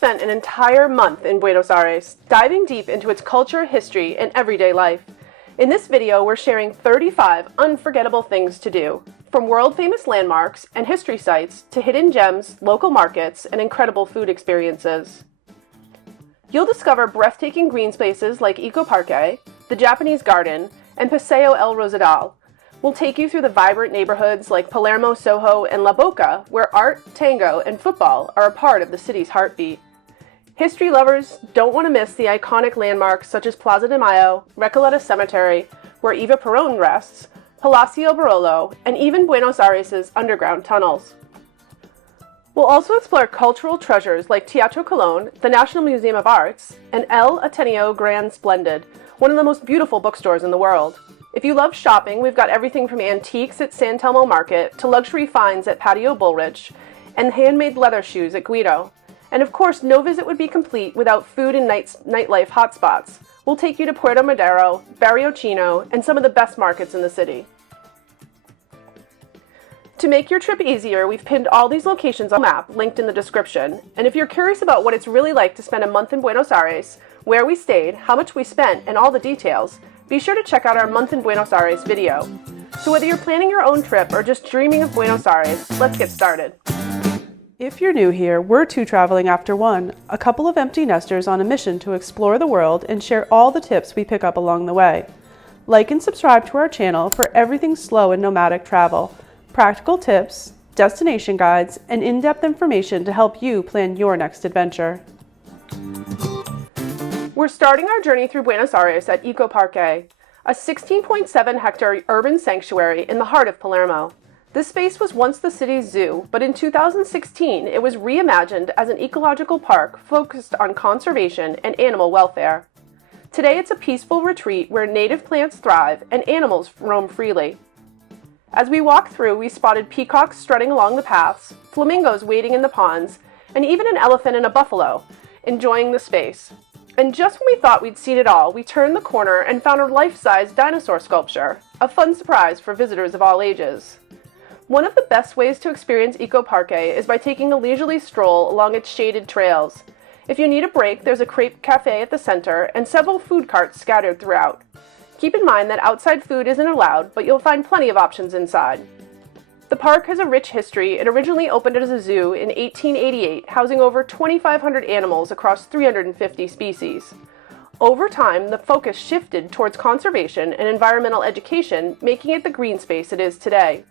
spent an entire month in Buenos Aires, diving deep into its culture, history, and everyday life. In this video, we're sharing 35 unforgettable things to do, from world-famous landmarks and history sites to hidden gems, local markets, and incredible food experiences. You'll discover breathtaking green spaces like Ecoparque, the Japanese Garden, and Paseo El Rosedal. We'll take you through the vibrant neighborhoods like Palermo, Soho, and La Boca, where art, tango, and football are a part of the city's heartbeat. History lovers don't want to miss the iconic landmarks such as Plaza de Mayo, Recoleta Cemetery, where Eva Perón rests, Palacio Barolo, and even Buenos Aires' underground tunnels. We'll also explore cultural treasures like Teatro Colón, the National Museum of Arts, and El Ateneo Gran Splendid, one of the most beautiful bookstores in the world. If you love shopping, we've got everything from antiques at Telmo Market to luxury finds at Patio Bullrich and handmade leather shoes at Guido. And of course, no visit would be complete without food and nightlife hotspots. We'll take you to Puerto Madero, Barrio Chino, and some of the best markets in the city. To make your trip easier, we've pinned all these locations on a map linked in the description. And if you're curious about what it's really like to spend a month in Buenos Aires, where we stayed, how much we spent, and all the details, be sure to check out our Month in Buenos Aires video. So whether you're planning your own trip or just dreaming of Buenos Aires, let's get started. If you're new here, we're two traveling after one, a couple of empty nesters on a mission to explore the world and share all the tips we pick up along the way. Like and subscribe to our channel for everything slow and nomadic travel, practical tips, destination guides, and in-depth information to help you plan your next adventure. We're starting our journey through Buenos Aires at Ecoparque, a 16.7-hectare urban sanctuary in the heart of Palermo. This space was once the city's zoo, but in 2016 it was reimagined as an ecological park focused on conservation and animal welfare. Today it's a peaceful retreat where native plants thrive and animals roam freely. As we walked through, we spotted peacocks strutting along the paths, flamingos wading in the ponds, and even an elephant and a buffalo, enjoying the space. And just when we thought we'd seen it all, we turned the corner and found a life-size dinosaur sculpture, a fun surprise for visitors of all ages. One of the best ways to experience Ecoparque is by taking a leisurely stroll along its shaded trails. If you need a break, there's a crepe cafe at the center and several food carts scattered throughout. Keep in mind that outside food isn't allowed, but you'll find plenty of options inside. The park has a rich history. It originally opened as a zoo in 1888, housing over 2,500 animals across 350 species. Over time, the focus shifted towards conservation and environmental education, making it the green space it is today.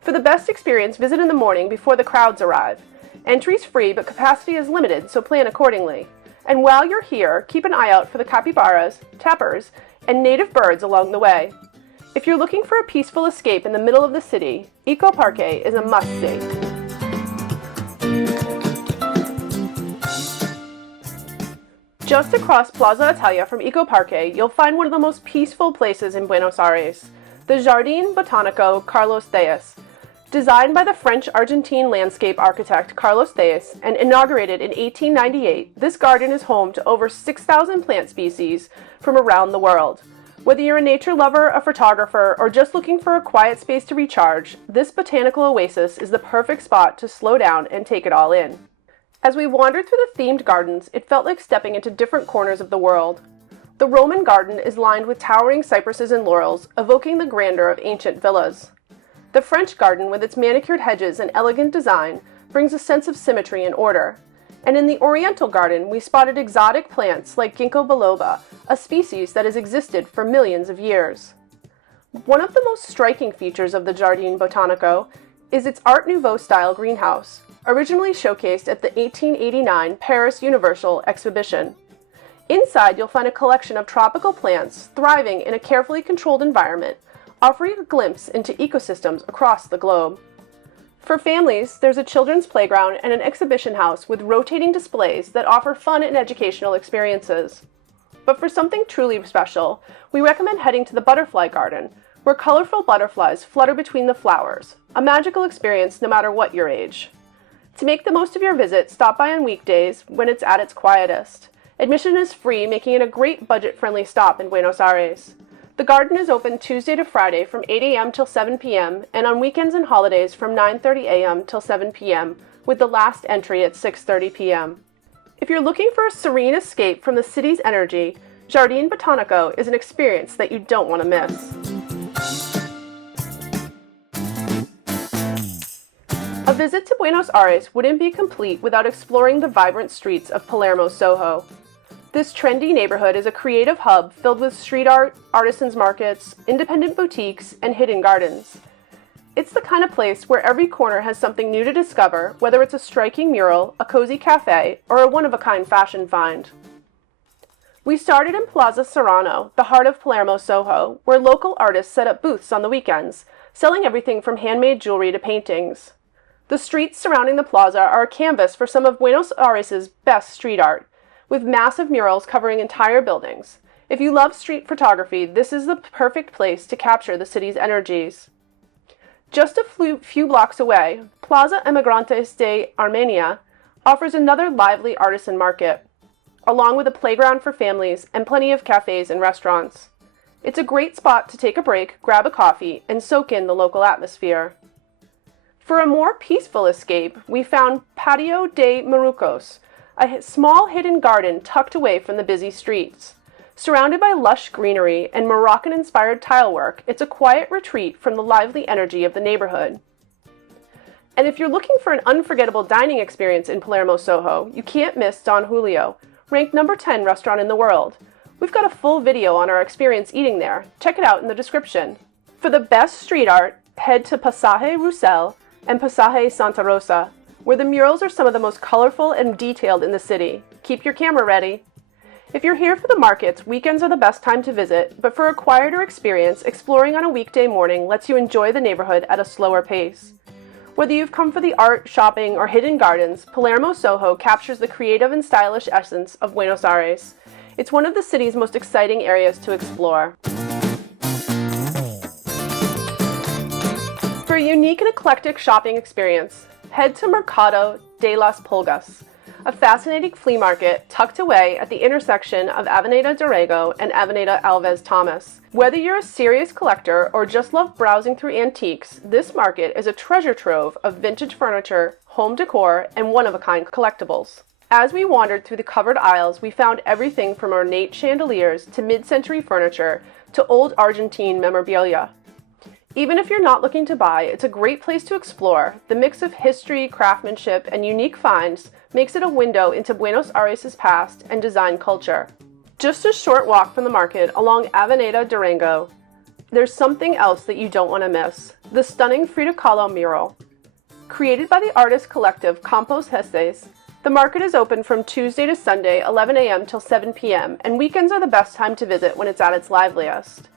For the best experience, visit in the morning before the crowds arrive. Entry's free, but capacity is limited, so plan accordingly. And while you're here, keep an eye out for the capybaras, tapirs, and native birds along the way. If you're looking for a peaceful escape in the middle of the city, Ecoparque is a must-see. Just across Plaza Italia from Ecoparque, you'll find one of the most peaceful places in Buenos Aires, the Jardín Botánico Carlos Theus. Designed by the French-Argentine landscape architect Carlos Theus and inaugurated in 1898, this garden is home to over 6,000 plant species from around the world. Whether you're a nature lover, a photographer, or just looking for a quiet space to recharge, this botanical oasis is the perfect spot to slow down and take it all in. As we wandered through the themed gardens, it felt like stepping into different corners of the world. The Roman garden is lined with towering cypresses and laurels, evoking the grandeur of ancient villas. The French garden, with its manicured hedges and elegant design, brings a sense of symmetry and order. And in the Oriental garden, we spotted exotic plants like ginkgo biloba, a species that has existed for millions of years. One of the most striking features of the Jardín Botánico is its Art Nouveau-style greenhouse, originally showcased at the 1889 Paris Universal Exhibition. Inside, you'll find a collection of tropical plants thriving in a carefully controlled environment, offering a glimpse into ecosystems across the globe. For families, there's a children's playground and an exhibition house with rotating displays that offer fun and educational experiences. But for something truly special, we recommend heading to the butterfly garden, where colorful butterflies flutter between the flowers, a magical experience no matter what your age. To make the most of your visit, stop by on weekdays when it's at its quietest. Admission is free, making it a great budget-friendly stop in Buenos Aires. The garden is open Tuesday to Friday from 8 a.m. till 7 p.m. and on weekends and holidays from 9:30 a.m. till 7 p.m., with the last entry at 6:30 p.m. If you're looking for a serene escape from the city's energy, Jardín Botánico is an experience that you don't want to miss. A visit to Buenos Aires wouldn't be complete without exploring the vibrant streets of Palermo, Soho. This trendy neighborhood is a creative hub filled with street art, artisans markets, independent boutiques, and hidden gardens. It's the kind of place where every corner has something new to discover, whether it's a striking mural, a cozy cafe, or a one-of-a-kind fashion find. We started in Plaza Serrano, the heart of Palermo, Soho, where local artists set up booths on the weekends, selling everything from handmade jewelry to paintings. The streets surrounding the plaza are a canvas for some of Buenos Aires' best street art, with massive murals covering entire buildings. If you love street photography, this is the perfect place to capture the city's energies. Just a few blocks away, Plaza Emigrantes de Armenia offers another lively artisan market, along with a playground for families and plenty of cafes and restaurants. It's a great spot to take a break, grab a coffee, and soak in the local atmosphere. For a more peaceful escape, we found Patio de Marucos, a small hidden garden tucked away from the busy streets. Surrounded by lush greenery and Moroccan-inspired tilework, it's a quiet retreat from the lively energy of the neighborhood. And if you're looking for an unforgettable dining experience in Palermo, Soho, you can't miss Don Julio, ranked number 10 restaurant in the world. We've got a full video on our experience eating there. Check it out in the description. For the best street art, head to Pasaje Roussel and Pasaje Santa Rosa, where the murals are some of the most colorful and detailed in the city. Keep your camera ready. If you're here for the markets, weekends are the best time to visit, but for a quieter experience, exploring on a weekday morning lets you enjoy the neighborhood at a slower pace. Whether you've come for the art, shopping, or hidden gardens, Palermo, Soho captures the creative and stylish essence of Buenos Aires. It's one of the city's most exciting areas to explore. For a unique and eclectic shopping experience, head to Mercado de las Pulgas, a fascinating flea market tucked away at the intersection of Avenida Dorrego and Avenida Alves Thomas. Whether you're a serious collector or just love browsing through antiques, this market is a treasure trove of vintage furniture, home decor, and one-of-a-kind collectibles. As we wandered through the covered aisles, we found everything from ornate chandeliers to mid-century furniture to old Argentine memorabilia. Even if you're not looking to buy, it's a great place to explore. The mix of history, craftsmanship, and unique finds makes it a window into Buenos Aires' past and design culture. Just a short walk from the market along Avenida Durango, there's something else that you don't want to miss: the stunning Frida Kahlo mural. Created by the artist collective Campos Hestes, the market is open from Tuesday to Sunday, 11 a.m. till 7 p.m., and weekends are the best time to visit when it's at its liveliest.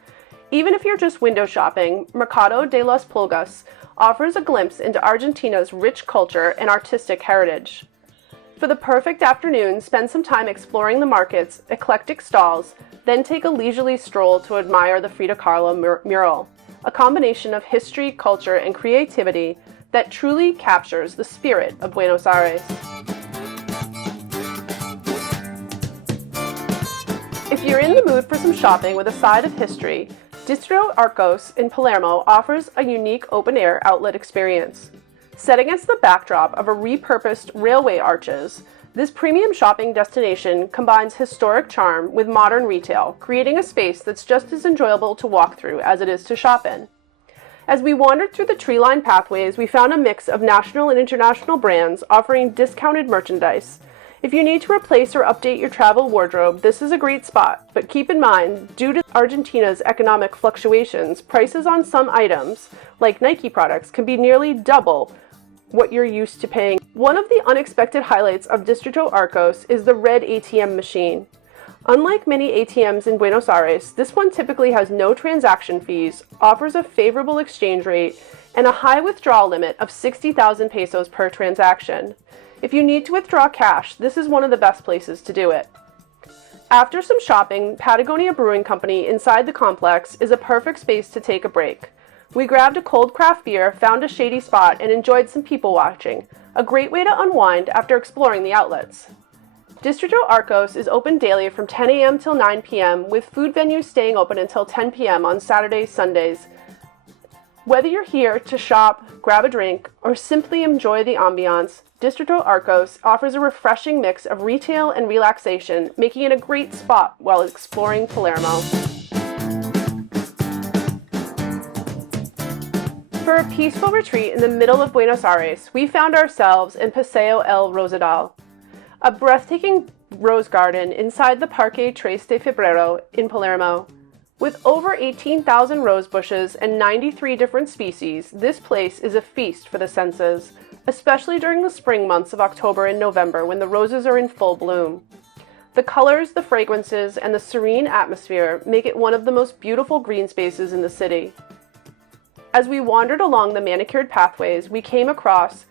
Even if you're just window shopping, Mercado de las Pulgas offers a glimpse into Argentina's rich culture and artistic heritage. For the perfect afternoon, spend some time exploring the market's eclectic stalls, then take a leisurely stroll to admire the Frida Kahlo mural, a combination of history, culture, and creativity that truly captures the spirit of Buenos Aires. If you're in the mood for some shopping with a side of history, Distrito Arcos in Palermo offers a unique open-air outlet experience. Set against the backdrop of a repurposed railway arches, this premium shopping destination combines historic charm with modern retail, creating a space that's just as enjoyable to walk through as it is to shop in. As we wandered through the tree-lined pathways, we found a mix of national and international brands offering discounted merchandise. If you need to replace or update your travel wardrobe, this is a great spot, but keep in mind, due to Argentina's economic fluctuations, prices on some items, like Nike products, can be nearly double what you're used to paying. One of the unexpected highlights of Distrito Arcos is the red ATM machine. Unlike many ATMs in Buenos Aires, this one typically has no transaction fees, offers a favorable exchange rate, and a high withdrawal limit of 60,000 pesos per transaction. If you need to withdraw cash, this is one of the best places to do it. After some shopping, Patagonia Brewing Company inside the complex is a perfect space to take a break. We grabbed a cold craft beer, found a shady spot, and enjoyed some people watching, a great way to unwind after exploring the outlets. Distrito Arcos is open daily from 10 a.m. till 9 p.m., with food venues staying open until 10 p.m. on Saturdays, Sundays. Whether you're here to shop, grab a drink, or simply enjoy the ambiance, Distrito Arcos offers a refreshing mix of retail and relaxation, making it a great spot while exploring Palermo. For a peaceful retreat in the middle of Buenos Aires, we found ourselves in Paseo El Rosedal, a breathtaking rose garden inside the Parque 3 de Febrero in Palermo. With over 18,000 rose bushes and 93 different species, this place is a feast for the senses, especially during the spring months of October and November when the roses are in full bloom. The colors, the fragrances, and the serene atmosphere make it one of the most beautiful green spaces in the city. As we wandered along the manicured pathways, we came across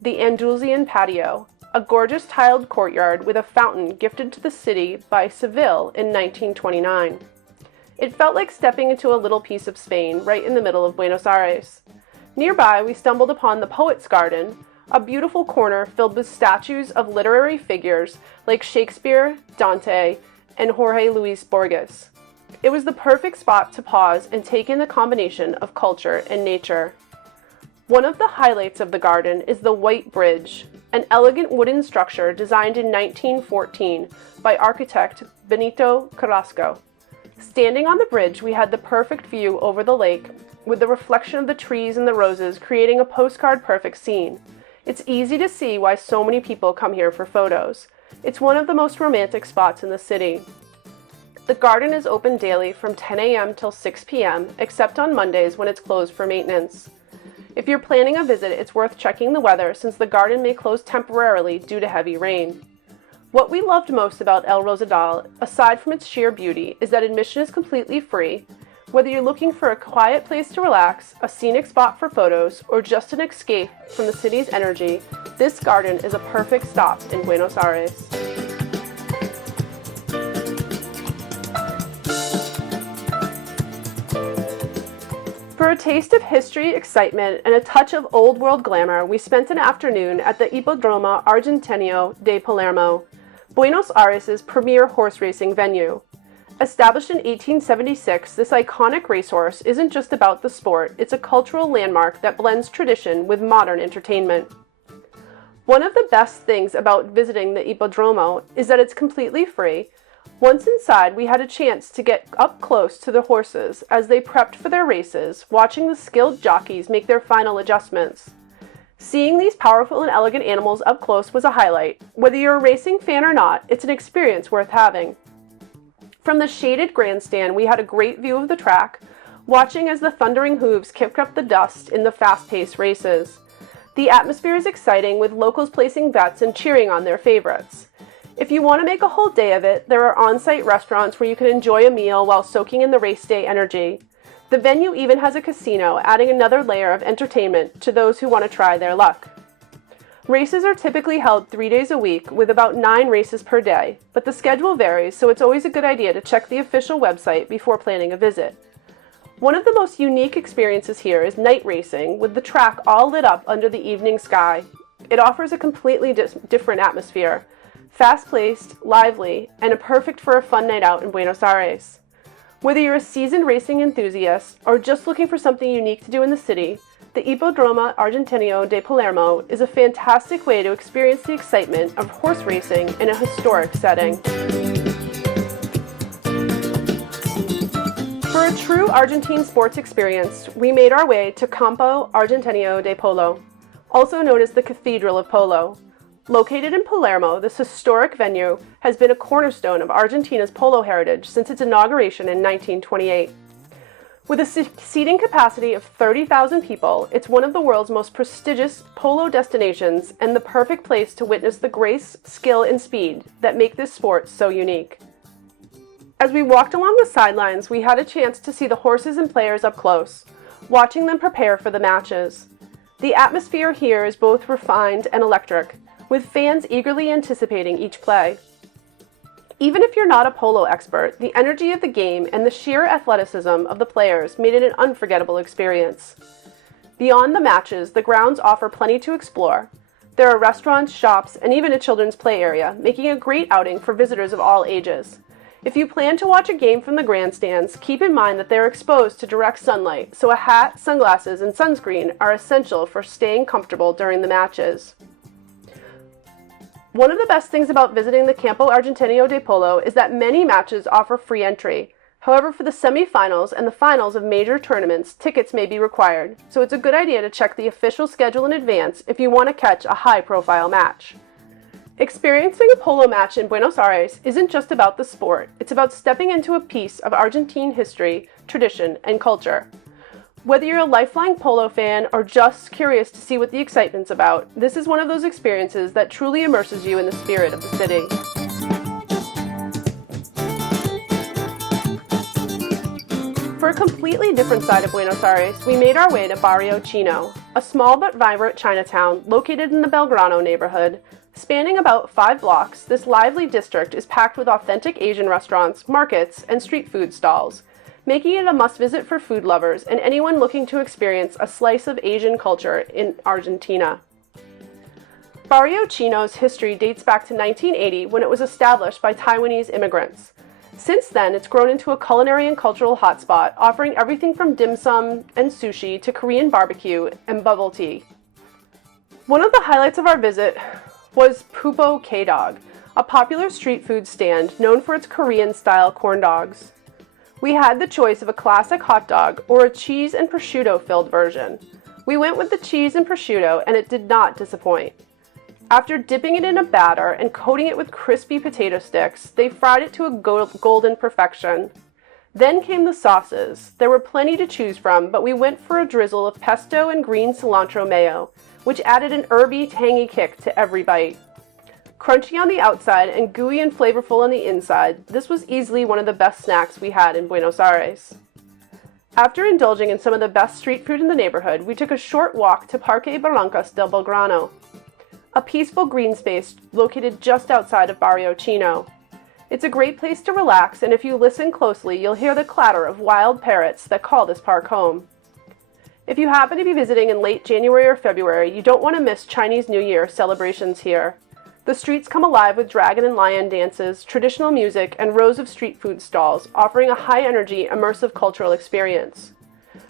the Andalusian patio, a gorgeous tiled courtyard with a fountain gifted to the city by Seville in 1929. It felt like stepping into a little piece of Spain right in the middle of Buenos Aires. Nearby, we stumbled upon the Poets' Garden, a beautiful corner filled with statues of literary figures like Shakespeare, Dante, and Jorge Luis Borges. It was the perfect spot to pause and take in the combination of culture and nature. One of the highlights of the garden is the White Bridge, an elegant wooden structure designed in 1914 by architect Benito Carrasco. Standing on the bridge, we had the perfect view over the lake, with the reflection of the trees and the roses creating a postcard-perfect scene. It's easy to see why so many people come here for photos. It's one of the most romantic spots in the city. The garden is open daily from 10 a.m. till 6 p.m., except on Mondays when it's closed for maintenance. If you're planning a visit, it's worth checking the weather since the garden may close temporarily due to heavy rain. What we loved most about El Rosedal, aside from its sheer beauty, is that admission is completely free. Whether you're looking for a quiet place to relax, a scenic spot for photos, or just an escape from the city's energy, this garden is a perfect stop in Buenos Aires. For a taste of history, excitement, and a touch of old-world glamour, we spent an afternoon at the Hipódromo Argentino de Palermo, Buenos Aires' premier horse racing venue. Established in 1876, this iconic racehorse isn't just about the sport, it's a cultural landmark that blends tradition with modern entertainment. One of the best things about visiting the Hipódromo is that it's completely free. Once inside, we had a chance to get up close to the horses as they prepped for their races, watching the skilled jockeys make their final adjustments. Seeing these powerful and elegant animals up close was a highlight. Whether you're a racing fan or not, it's an experience worth having. From the shaded grandstand, we had a great view of the track, watching as the thundering hooves kicked up the dust in the fast-paced races. The atmosphere is exciting, with locals placing bets and cheering on their favorites. If you want to make a whole day of it, there are on-site restaurants where you can enjoy a meal while soaking in the race day energy. The venue even has a casino, adding another layer of entertainment to those who want to try their luck. Races are typically held 3 days a week, with about 9 races per day, but the schedule varies, so it's always a good idea to check the official website before planning a visit. One of the most unique experiences here is night racing, with the track all lit up under the evening sky. It offers a completely different atmosphere, fast-paced, lively, and perfect for a fun night out in Buenos Aires. Whether you're a seasoned racing enthusiast or just looking for something unique to do in the city, the Hipódromo Argentino de Palermo is a fantastic way to experience the excitement of horse racing in a historic setting. For a true Argentine sports experience, we made our way to Campo Argentino de Polo, also known as the Cathedral of Polo. Located in Palermo, this historic venue has been a cornerstone of Argentina's polo heritage since its inauguration in 1928. With a seating capacity of 30,000 people, it's one of the world's most prestigious polo destinations and the perfect place to witness the grace, skill, and speed that make this sport so unique. As we walked along the sidelines, we had a chance to see the horses and players up close, watching them prepare for the matches. The atmosphere here is both refined and electric, with fans eagerly anticipating each play. Even if you're not a polo expert, the energy of the game and the sheer athleticism of the players made it an unforgettable experience. Beyond the matches, the grounds offer plenty to explore. There are restaurants, shops, and even a children's play area, making a great outing for visitors of all ages. If you plan to watch a game from the grandstands, keep in mind that they're exposed to direct sunlight, so a hat, sunglasses, and sunscreen are essential for staying comfortable during the matches. One of the best things about visiting the Campo Argentino de Polo is that many matches offer free entry. However, for the semifinals and the finals of major tournaments, tickets may be required, so it's a good idea to check the official schedule in advance if you want to catch a high-profile match. Experiencing a polo match in Buenos Aires isn't just about the sport, it's about stepping into a piece of Argentine history, tradition, and culture. Whether you're a lifelong polo fan or just curious to see what the excitement's about, this is one of those experiences that truly immerses you in the spirit of the city. For a completely different side of Buenos Aires, we made our way to Barrio Chino, a small but vibrant Chinatown located in the Belgrano neighborhood. Spanning about 5 blocks, this lively district is packed with authentic Asian restaurants, markets, and street food stalls, making it a must-visit for food lovers and anyone looking to experience a slice of Asian culture in Argentina. Barrio Chino's history dates back to 1980 when it was established by Taiwanese immigrants. Since then, it's grown into a culinary and cultural hotspot, offering everything from dim sum and sushi to Korean barbecue and bubble tea. One of the highlights of our visit was Pupo K-Dog, a popular street food stand known for its Korean-style corn dogs. We had the choice of a classic hot dog or a cheese and prosciutto-filled version. We went with the cheese and prosciutto, and it did not disappoint. After dipping it in a batter and coating it with crispy potato sticks, they fried it to a golden perfection. Then came the sauces. There were plenty to choose from, but we went for a drizzle of pesto and green cilantro mayo, which added an herby, tangy kick to every bite. Crunchy on the outside and gooey and flavorful on the inside, this was easily one of the best snacks we had in Buenos Aires. After indulging in some of the best street food in the neighborhood, we took a short walk to Parque Barrancas del Belgrano, a peaceful green space located just outside of Barrio Chino. It's a great place to relax, and if you listen closely, you'll hear the clatter of wild parrots that call this park home. If you happen to be visiting in late January or February, you don't want to miss Chinese New Year celebrations here. The streets come alive with dragon and lion dances, traditional music, and rows of street food stalls, offering a high-energy, immersive cultural experience.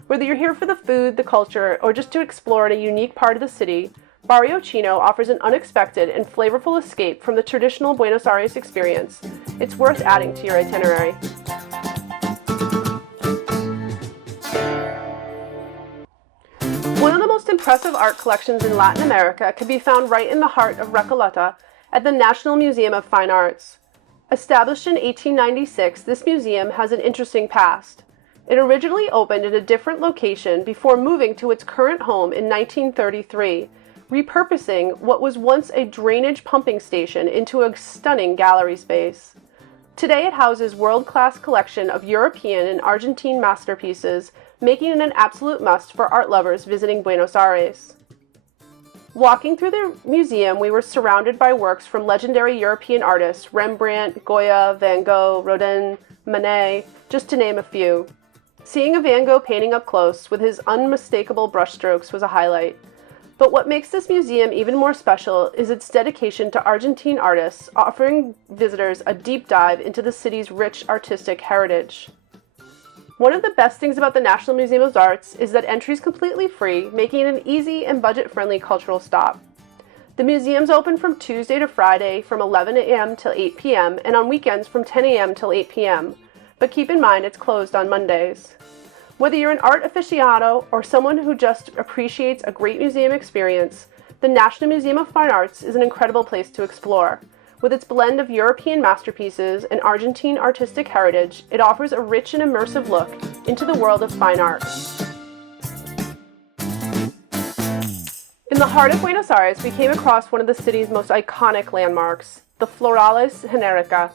Whether you're here for the food, the culture, or just to explore in a unique part of the city, Barrio Chino offers an unexpected and flavorful escape from the traditional Buenos Aires experience. It's worth adding to your itinerary. One of the most impressive art collections in Latin America can be found right in the heart of Recoleta at the National Museum of Fine Arts. Established in 1896, this museum has an interesting past. It originally opened in a different location before moving to its current home in 1933, repurposing what was once a drainage pumping station into a stunning gallery space. Today it houses world-class collection of European and Argentine masterpieces, making it an absolute must for art lovers visiting Buenos Aires. Walking through the museum, we were surrounded by works from legendary European artists Rembrandt, Goya, Van Gogh, Rodin, Manet, just to name a few. Seeing a Van Gogh painting up close with his unmistakable brushstrokes was a highlight. But what makes this museum even more special is its dedication to Argentine artists, offering visitors a deep dive into the city's rich artistic heritage. One of the best things about the National Museum of Arts is that entry is completely free, making it an easy and budget-friendly cultural stop. The museum's open from Tuesday to Friday from 11 a.m. till 8 p.m. and on weekends from 10 a.m. till 8 p.m., but keep in mind it's closed on Mondays. Whether you're an art aficionado or someone who just appreciates a great museum experience, the National Museum of Fine Arts is an incredible place to explore. With its blend of European masterpieces and Argentine artistic heritage, it offers a rich and immersive look into the world of fine art. In the heart of Buenos Aires, we came across one of the city's most iconic landmarks, the Floralis Genérica.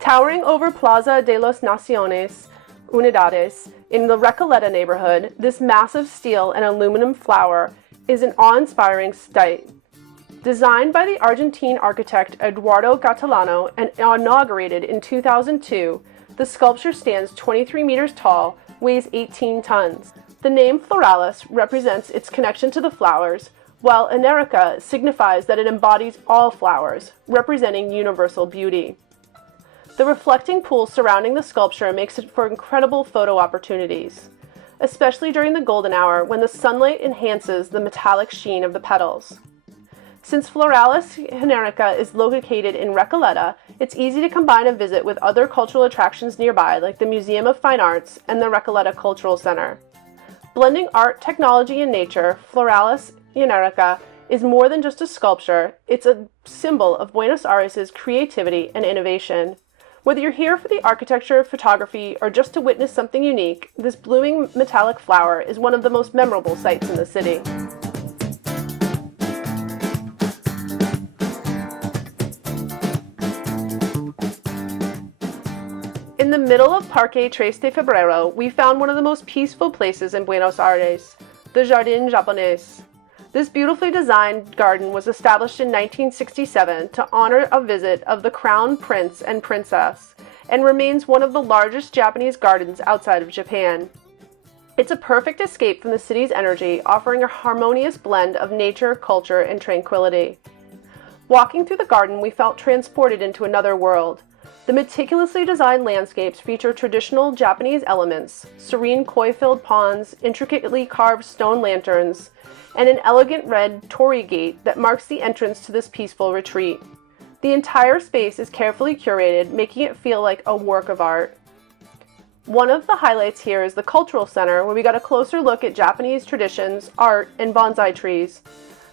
Towering over Plaza de las Naciones Unidades in the Recoleta neighborhood, this massive steel and aluminum flower is an awe-inspiring sight. Designed by the Argentine architect Eduardo Catalano and inaugurated in 2002, the sculpture stands 23 meters tall, weighs 18 tons. The name Floralis represents its connection to the flowers, while Genérica signifies that it embodies all flowers, representing universal beauty. The reflecting pool surrounding the sculpture makes it for incredible photo opportunities, especially during the golden hour when the sunlight enhances the metallic sheen of the petals. Since Floralis Genérica is located in Recoleta, it's easy to combine a visit with other cultural attractions nearby like the Museum of Fine Arts and the Recoleta Cultural Center. Blending art, technology, and nature, Floralis Genérica is more than just a sculpture, it's a symbol of Buenos Aires' creativity and innovation. Whether you're here for the architecture, photography, or just to witness something unique, this blooming metallic flower is one of the most memorable sights in the city. In the middle of Parque 3 de Febrero, we found one of the most peaceful places in Buenos Aires, the Jardín Japonés. This beautifully designed garden was established in 1967 to honor a visit of the Crown Prince and Princess, and remains one of the largest Japanese gardens outside of Japan. It's a perfect escape from the city's energy, offering a harmonious blend of nature, culture, and tranquility. Walking through the garden, we felt transported into another world. The meticulously designed landscapes feature traditional Japanese elements, serene koi-filled ponds, intricately carved stone lanterns, and an elegant red torii gate that marks the entrance to this peaceful retreat. The entire space is carefully curated, making it feel like a work of art. One of the highlights here is the Cultural Center, where we got a closer look at Japanese traditions, art, and bonsai trees.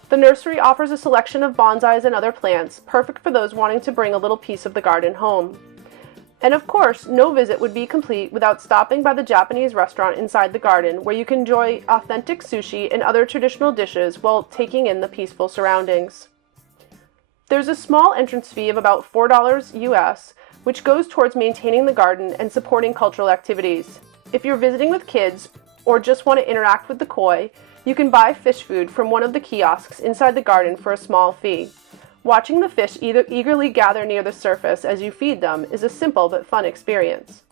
The nursery offers a selection of bonsais and other plants, perfect for those wanting to bring a little piece of the garden home. And of course, no visit would be complete without stopping by the Japanese restaurant inside the garden, where you can enjoy authentic sushi and other traditional dishes while taking in the peaceful surroundings. There's a small entrance fee of about $4 US, which goes towards maintaining the garden and supporting cultural activities. If you're visiting with kids or just want to interact with the koi, you can buy fish food from one of the kiosks inside the garden for a small fee. Watching the fish eagerly gather near the surface as you feed them is a simple but fun experience.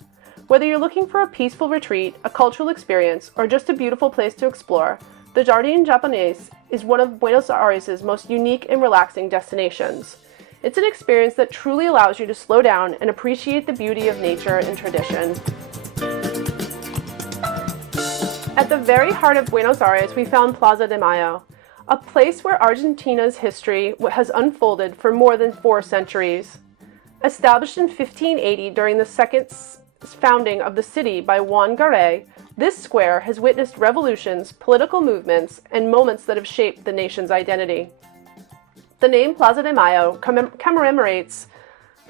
Whether you're looking for a peaceful retreat, a cultural experience, or just a beautiful place to explore, the Jardín Japonés is one of Buenos Aires' most unique and relaxing destinations. It's an experience that truly allows you to slow down and appreciate the beauty of nature and tradition. At the very heart of Buenos Aires, we found Plaza de Mayo, a place where Argentina's history has unfolded for more than 4 centuries. Established in 1580 during the second founding of the city by Juan Garay, this square has witnessed revolutions, political movements, and moments that have shaped the nation's identity. The name Plaza de Mayo commemorates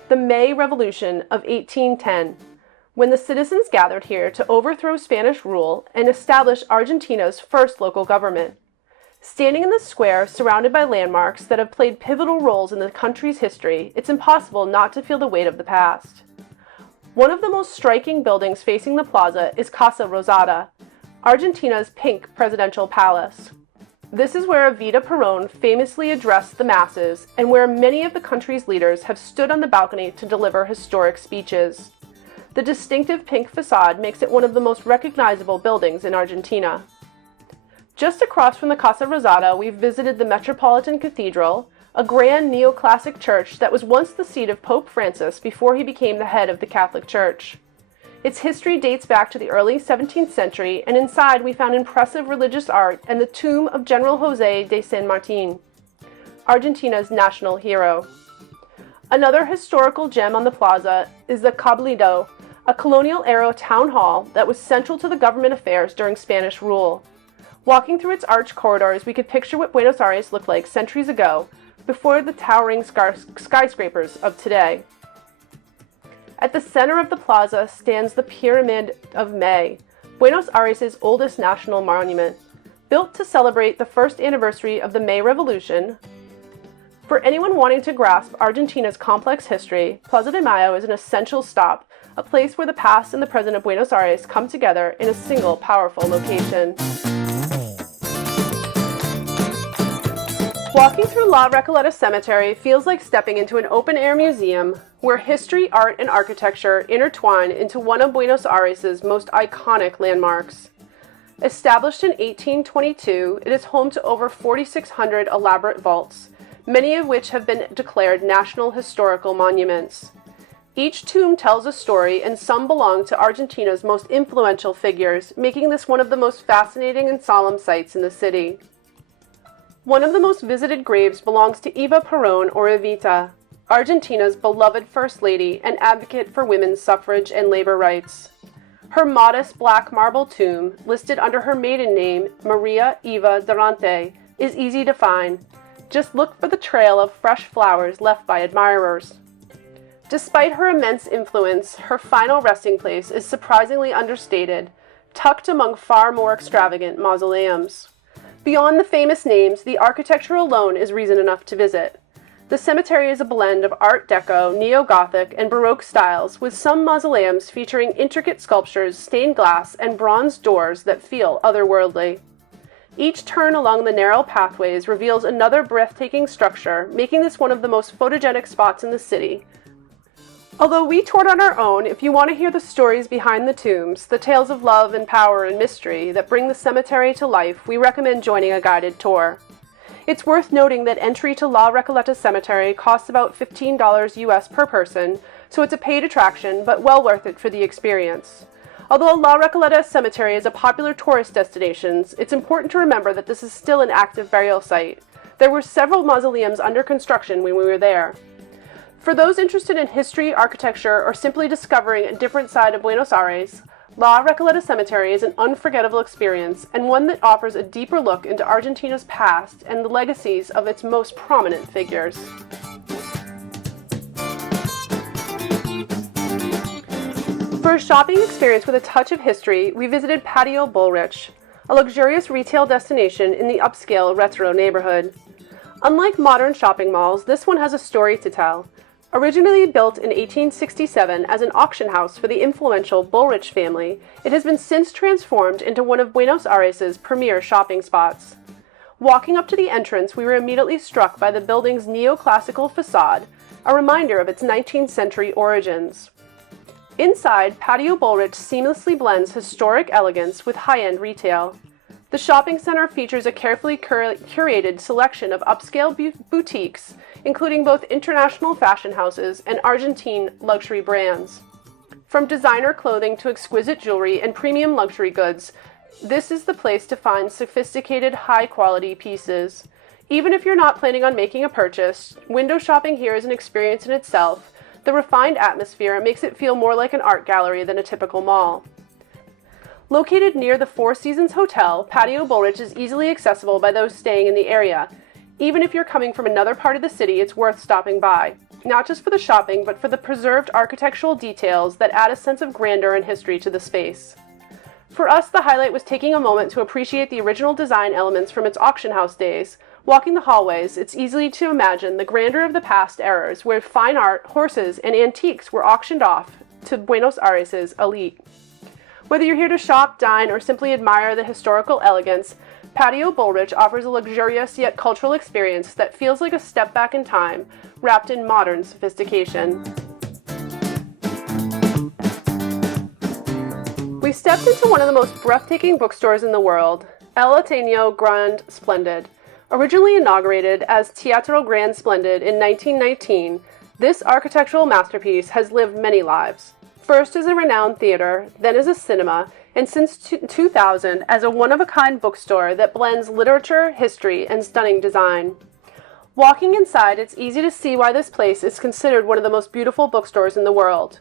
the May Revolution of 1810, when the citizens gathered here to overthrow Spanish rule and establish Argentina's first local government. Standing in the square, surrounded by landmarks that have played pivotal roles in the country's history, it's impossible not to feel the weight of the past. One of the most striking buildings facing the plaza is Casa Rosada, Argentina's pink presidential palace. This is where Evita Perón famously addressed the masses and where many of the country's leaders have stood on the balcony to deliver historic speeches. The distinctive pink facade makes it one of the most recognizable buildings in Argentina. Just across from the Casa Rosada, we've visited the Metropolitan Cathedral, a grand neoclassic church that was once the seat of Pope Francis before he became the head of the Catholic Church. Its history dates back to the early 17th century, and inside we found impressive religious art and the tomb of General José de San Martín, Argentina's national hero. Another historical gem on the plaza is the Cabildo, a colonial-era town hall that was central to the government affairs during Spanish rule. Walking through its arched corridors, we could picture what Buenos Aires looked like centuries ago, before the towering skyscrapers of today. At the center of the plaza stands the Pyramid of May, Buenos Aires' oldest national monument. Built to celebrate the first anniversary of the May Revolution, for anyone wanting to grasp Argentina's complex history, Plaza de Mayo is an essential stop, a place where the past and the present of Buenos Aires come together in a single powerful location. Walking through La Recoleta Cemetery feels like stepping into an open-air museum where history, art, and architecture intertwine into one of Buenos Aires' most iconic landmarks. Established in 1822, it is home to over 4,600 elaborate vaults, many of which have been declared National Historical Monuments. Each tomb tells a story, and some belong to Argentina's most influential figures, making this one of the most fascinating and solemn sights in the city. One of the most visited graves belongs to Eva Perón or Evita, Argentina's beloved First Lady and advocate for women's suffrage and labor rights. Her modest black marble tomb, listed under her maiden name, Maria Eva Durante, is easy to find. Just look for the trail of fresh flowers left by admirers. Despite her immense influence, her final resting place is surprisingly understated, tucked among far more extravagant mausoleums. Beyond the famous names, the architecture alone is reason enough to visit. The cemetery is a blend of Art Deco, Neo-Gothic, and Baroque styles, with some mausoleums featuring intricate sculptures, stained glass, and bronze doors that feel otherworldly. Each turn along the narrow pathways reveals another breathtaking structure, making this one of the most photogenic spots in the city. Although we toured on our own, if you want to hear the stories behind the tombs, the tales of love and power and mystery that bring the cemetery to life, we recommend joining a guided tour. It's worth noting that entry to La Recoleta Cemetery costs about $15 US per person, so it's a paid attraction, but well worth it for the experience. Although La Recoleta Cemetery is a popular tourist destination, it's important to remember that this is still an active burial site. There were several mausoleums under construction when we were there. For those interested in history, architecture, or simply discovering a different side of Buenos Aires, La Recoleta Cemetery is an unforgettable experience and one that offers a deeper look into Argentina's past and the legacies of its most prominent figures. For a shopping experience with a touch of history, we visited Patio Bullrich, a luxurious retail destination in the upscale retro neighborhood. Unlike modern shopping malls, this one has a story to tell. Originally built in 1867 as an auction house for the influential Bullrich family, it has been since transformed into one of Buenos Aires' premier shopping spots. Walking up to the entrance, we were immediately struck by the building's neoclassical facade, a reminder of its 19th century origins. Inside, Patio Bullrich seamlessly blends historic elegance with high-end retail. The shopping center features a carefully curated selection of upscale boutiques, including both international fashion houses and Argentine luxury brands. From designer clothing to exquisite jewelry and premium luxury goods, this is the place to find sophisticated, high-quality pieces. Even if you're not planning on making a purchase, window shopping here is an experience in itself. The refined atmosphere makes it feel more like an art gallery than a typical mall. Located near the Four Seasons Hotel, Patio Bullrich is easily accessible by those staying in the area. Even if you're coming from another part of the city, it's worth stopping by, not just for the shopping, but for the preserved architectural details that add a sense of grandeur and history to the space. For us, the highlight was taking a moment to appreciate the original design elements from its auction house days. Walking the hallways, it's easy to imagine the grandeur of the past eras, where fine art, horses, and antiques were auctioned off to Buenos Aires' elite. Whether you're here to shop, dine, or simply admire the historical elegance, Patio Bullrich offers a luxurious yet cultural experience that feels like a step back in time, wrapped in modern sophistication. We stepped into one of the most breathtaking bookstores in the world, El Ateneo Grand Splendid. Originally inaugurated as Teatro Grand Splendid in 1919, this architectural masterpiece has lived many lives. First as a renowned theater, then as a cinema, and since 2000 as a one-of-a-kind bookstore that blends literature, history, and stunning design. Walking inside, it's easy to see why this place is considered one of the most beautiful bookstores in the world.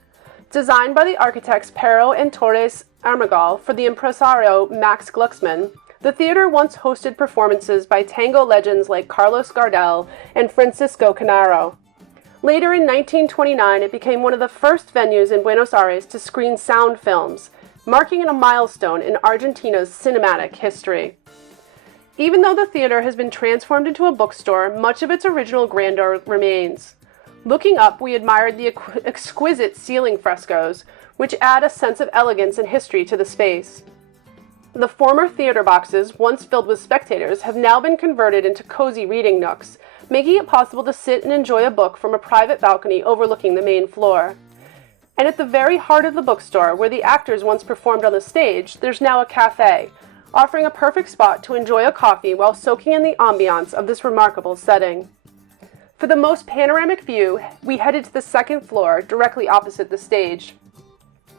Designed by the architects Pero and Torres Armagal for the impresario Max Glucksmann, the theater once hosted performances by tango legends like Carlos Gardel and Francisco Canaro. Later in 1929, it became one of the first venues in Buenos Aires to screen sound films, marking a milestone in Argentina's cinematic history. Even though the theater has been transformed into a bookstore, much of its original grandeur remains. Looking up, we admired the exquisite ceiling frescoes, which add a sense of elegance and history to the space. The former theater boxes, once filled with spectators, have now been converted into cozy reading nooks, making it possible to sit and enjoy a book from a private balcony overlooking the main floor. And at the very heart of the bookstore, where the actors once performed on the stage, there's now a cafe, offering a perfect spot to enjoy a coffee while soaking in the ambiance of this remarkable setting. For the most panoramic view, we headed to the second floor, directly opposite the stage.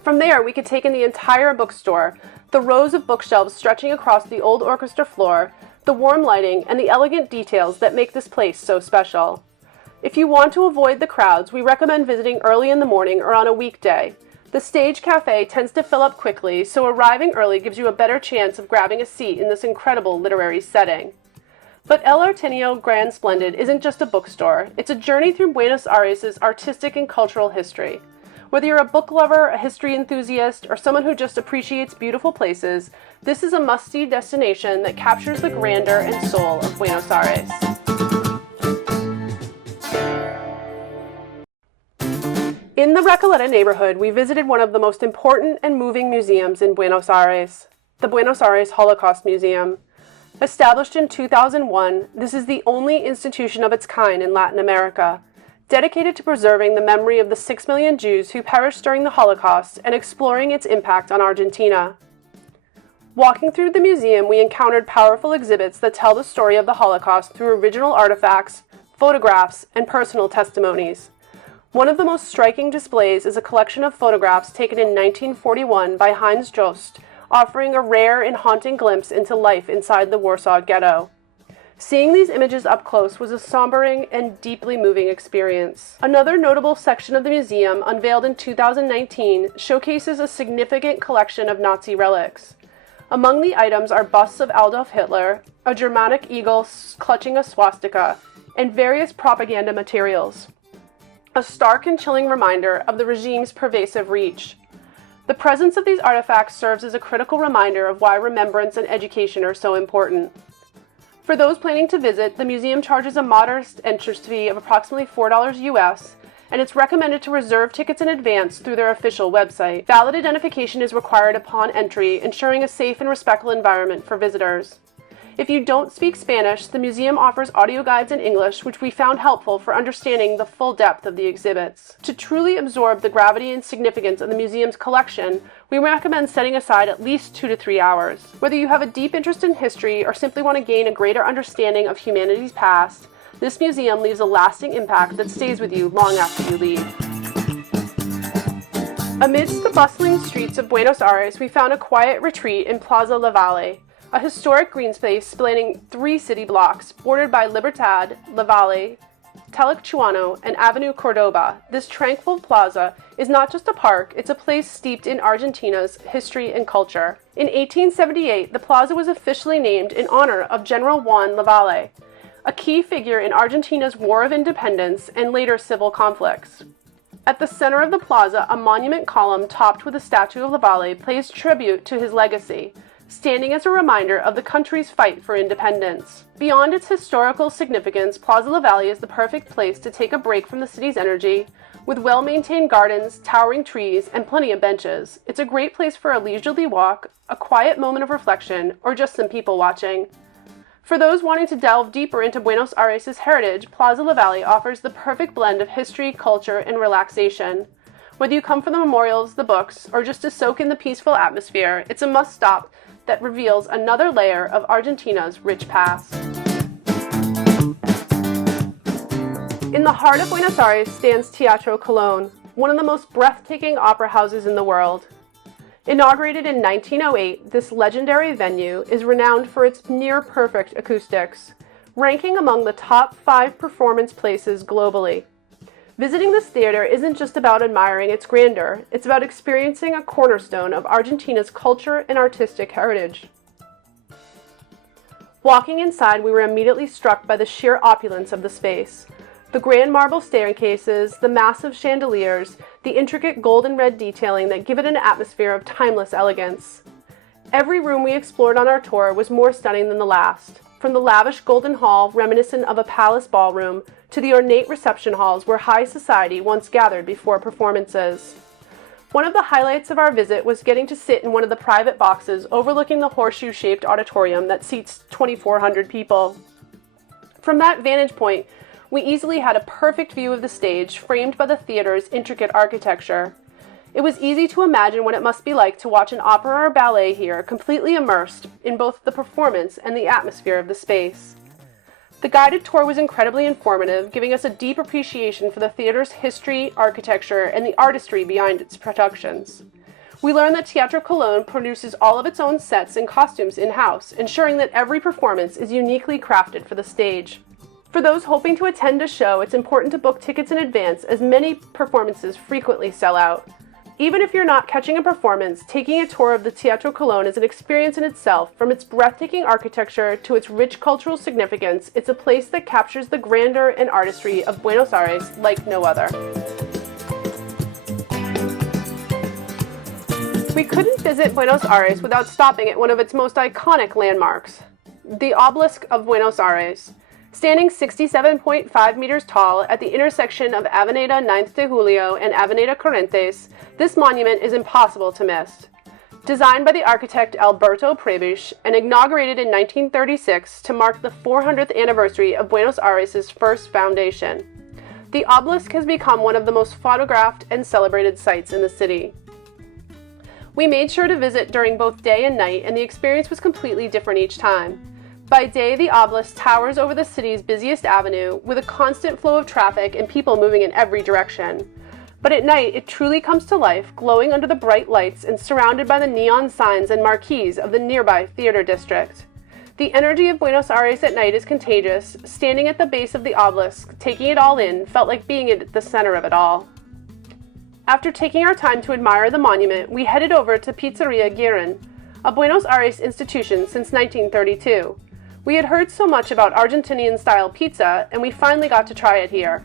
From there, we could take in the entire bookstore, the rows of bookshelves stretching across the old orchestra floor, the warm lighting, and the elegant details that make this place so special. If you want to avoid the crowds, we recommend visiting early in the morning or on a weekday. The Stage Cafe tends to fill up quickly, so arriving early gives you a better chance of grabbing a seat in this incredible literary setting. But El Artenio Gran Splendid isn't just a bookstore, it's a journey through Buenos Aires' artistic and cultural history. Whether you're a book lover, a history enthusiast, or someone who just appreciates beautiful places, this is a must-see destination that captures the grandeur and soul of Buenos Aires. In the Recoleta neighborhood, we visited one of the most important and moving museums in Buenos Aires, the Buenos Aires Holocaust Museum. Established in 2001, this is the only institution of its kind in Latin America, dedicated to preserving the memory of the 6 million Jews who perished during the Holocaust and exploring its impact on Argentina. Walking through the museum, we encountered powerful exhibits that tell the story of the Holocaust through original artifacts, photographs, and personal testimonies. One of the most striking displays is a collection of photographs taken in 1941 by Heinz Jost, offering a rare and haunting glimpse into life inside the Warsaw Ghetto. Seeing these images up close was a sombering and deeply moving experience. Another notable section of the museum, unveiled in 2019, showcases a significant collection of Nazi relics. Among the items are busts of Adolf Hitler, a Germanic eagle clutching a swastika, and various propaganda materials. A stark and chilling reminder of the regime's pervasive reach. The presence of these artifacts serves as a critical reminder of why remembrance and education are so important. For those planning to visit, the museum charges a modest entrance fee of approximately $4 US, and it's recommended to reserve tickets in advance through their official website. Valid identification is required upon entry, ensuring a safe and respectful environment for visitors. If you don't speak Spanish, the museum offers audio guides in English, which we found helpful for understanding the full depth of the exhibits. To truly absorb the gravity and significance of the museum's collection, we recommend setting aside at least 2 to 3 hours. Whether you have a deep interest in history or simply want to gain a greater understanding of humanity's past, this museum leaves a lasting impact that stays with you long after you leave. Amidst the bustling streets of Buenos Aires, we found a quiet retreat in Plaza Lavalle, a historic green space spanning 3 city blocks, bordered by Libertad, Lavalle, Talcahuano, and Avenue Cordoba. This tranquil plaza is not just a park, it's a place steeped in Argentina's history and culture. In 1878, the plaza was officially named in honor of General Juan Lavalle, a key figure in Argentina's War of Independence and later civil conflicts. At the center of the plaza, a monument column topped with a statue of Lavalle pays tribute to his legacy, standing as a reminder of the country's fight for independence. Beyond its historical significance, Plaza Lavalle is the perfect place to take a break from the city's energy. With well-maintained gardens, towering trees, and plenty of benches, it's a great place for a leisurely walk, a quiet moment of reflection, or just some people watching. For those wanting to delve deeper into Buenos Aires' heritage, Plaza Lavalle offers the perfect blend of history, culture, and relaxation. Whether you come for the memorials, the books, or just to soak in the peaceful atmosphere, it's a must-stop that reveals another layer of Argentina's rich past. In the heart of Buenos Aires stands Teatro Colón, one of the most breathtaking opera houses in the world. Inaugurated in 1908, this legendary venue is renowned for its near-perfect acoustics, ranking among the top 5 performance places globally. Visiting this theater isn't just about admiring its grandeur, it's about experiencing a cornerstone of Argentina's culture and artistic heritage. Walking inside, we were immediately struck by the sheer opulence of the space. The grand marble staircases, the massive chandeliers, the intricate gold and red detailing that give it an atmosphere of timeless elegance. Every room we explored on our tour was more stunning than the last. From the lavish golden hall, reminiscent of a palace ballroom, to the ornate reception halls where high society once gathered before performances. One of the highlights of our visit was getting to sit in one of the private boxes overlooking the horseshoe-shaped auditorium that seats 2,400 people. From that vantage point, we easily had a perfect view of the stage, framed by the theater's intricate architecture. It was easy to imagine what it must be like to watch an opera or ballet here, completely immersed in both the performance and the atmosphere of the space. The guided tour was incredibly informative, giving us a deep appreciation for the theater's history, architecture, and the artistry behind its productions. We learned that Teatro Colón produces all of its own sets and costumes in-house, ensuring that every performance is uniquely crafted for the stage. For those hoping to attend a show, it's important to book tickets in advance, as many performances frequently sell out. Even if you're not catching a performance, taking a tour of the Teatro Colón is an experience in itself. From its breathtaking architecture to its rich cultural significance, it's a place that captures the grandeur and artistry of Buenos Aires like no other. We couldn't visit Buenos Aires without stopping at one of its most iconic landmarks, the Obelisk of Buenos Aires. Standing 67.5 meters tall at the intersection of Avenida 9 de Julio and Avenida Corrientes, this monument is impossible to miss. Designed by the architect Alberto Prebisch and inaugurated in 1936 to mark the 400th anniversary of Buenos Aires' first foundation, the obelisk has become one of the most photographed and celebrated sites in the city. We made sure to visit during both day and night, and the experience was completely different each time. By day, the obelisk towers over the city's busiest avenue with a constant flow of traffic and people moving in every direction. But at night, it truly comes to life, glowing under the bright lights and surrounded by the neon signs and marquees of the nearby theater district. The energy of Buenos Aires at night is contagious. Standing at the base of the obelisk, taking it all in, felt like being at the center of it all. After taking our time to admire the monument, we headed over to Pizzeria Guerin, a Buenos Aires institution since 1932. We had heard so much about Argentinian-style pizza, and we finally got to try it here.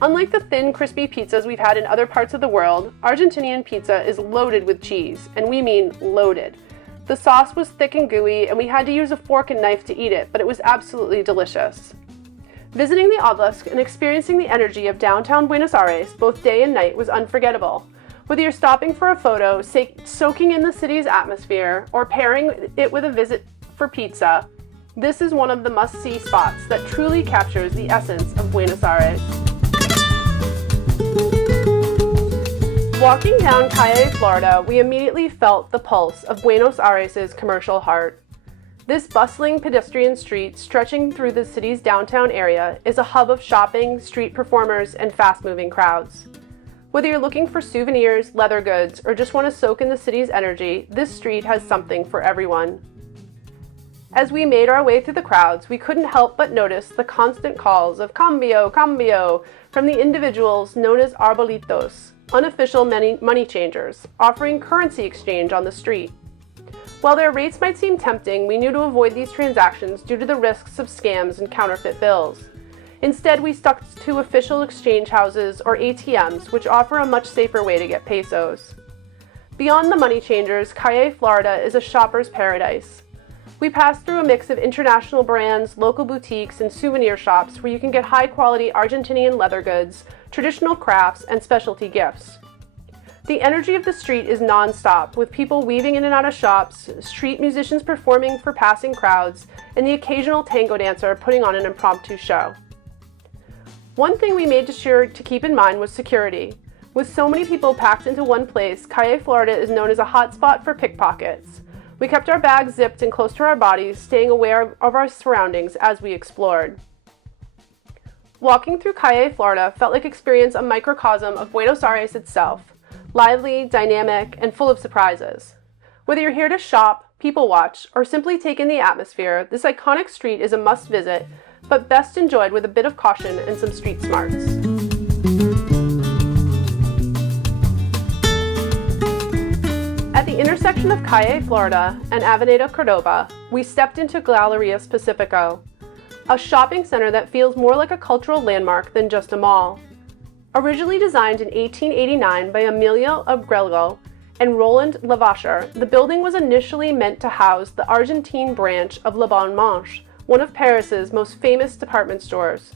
Unlike the thin, crispy pizzas we've had in other parts of the world, Argentinian pizza is loaded with cheese, and we mean loaded. The sauce was thick and gooey, and we had to use a fork and knife to eat it, but it was absolutely delicious. Visiting the obelisk and experiencing the energy of downtown Buenos Aires, both day and night, was unforgettable. Whether you're stopping for a photo, soaking in the city's atmosphere, or pairing it with a visit for pizza, this is one of the must-see spots that truly captures the essence of Buenos Aires. Walking down Calle Florida, we immediately felt the pulse of Buenos Aires' commercial heart. This bustling pedestrian street stretching through the city's downtown area is a hub of shopping, street performers, and fast-moving crowds. Whether you're looking for souvenirs, leather goods, or just want to soak in the city's energy, this street has something for everyone. As we made our way through the crowds, we couldn't help but notice the constant calls of "Cambio, cambio" from the individuals known as arbolitos, unofficial money changers, offering currency exchange on the street. While their rates might seem tempting, we knew to avoid these transactions due to the risks of scams and counterfeit bills. Instead, we stuck to official exchange houses or ATMs, which offer a much safer way to get pesos. Beyond the money changers, Calle Florida is a shopper's paradise. We passed through a mix of international brands, local boutiques, and souvenir shops where you can get high-quality Argentinian leather goods, traditional crafts, and specialty gifts. The energy of the street is non-stop, with people weaving in and out of shops, street musicians performing for passing crowds, and the occasional tango dancer putting on an impromptu show. One thing we made sure to keep in mind was security. With so many people packed into one place, Calle Florida is known as a hotspot for pickpockets. We kept our bags zipped and close to our bodies, staying aware of our surroundings as we explored. Walking through Calle Florida felt like experiencing a microcosm of Buenos Aires itself, lively, dynamic, and full of surprises. Whether you're here to shop, people watch, or simply take in the atmosphere, this iconic street is a must-visit, but best enjoyed with a bit of caution and some street smarts. At the intersection of Calle Florida and Avenida Cordoba, we stepped into Galerías Pacífico, a shopping center that feels more like a cultural landmark than just a mall. Originally designed in 1889 by Emilio Abrego and Roland Lavacher, the building was initially meant to house the Argentine branch of Le Bon Marché, one of Paris's most famous department stores.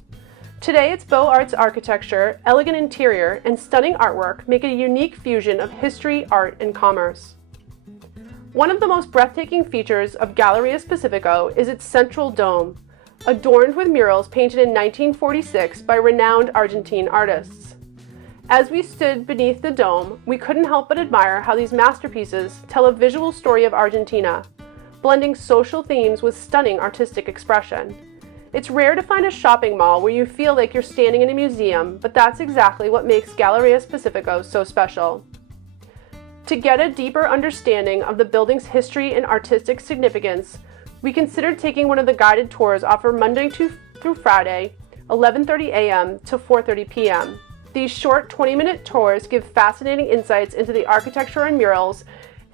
Today, its Beaux Arts architecture, elegant interior, and stunning artwork make it a unique fusion of history, art, and commerce. One of the most breathtaking features of Galerías Pacífico is its central dome, adorned with murals painted in 1946 by renowned Argentine artists. As we stood beneath the dome, we couldn't help but admire how these masterpieces tell a visual story of Argentina, blending social themes with stunning artistic expression. It's rare to find a shopping mall where you feel like you're standing in a museum, but that's exactly what makes Galerías Pacífico so special. To get a deeper understanding of the building's history and artistic significance, we considered taking one of the guided tours offered Monday through Friday, 11:30 a.m. to 4:30 p.m. These short 20-minute tours give fascinating insights into the architecture and murals,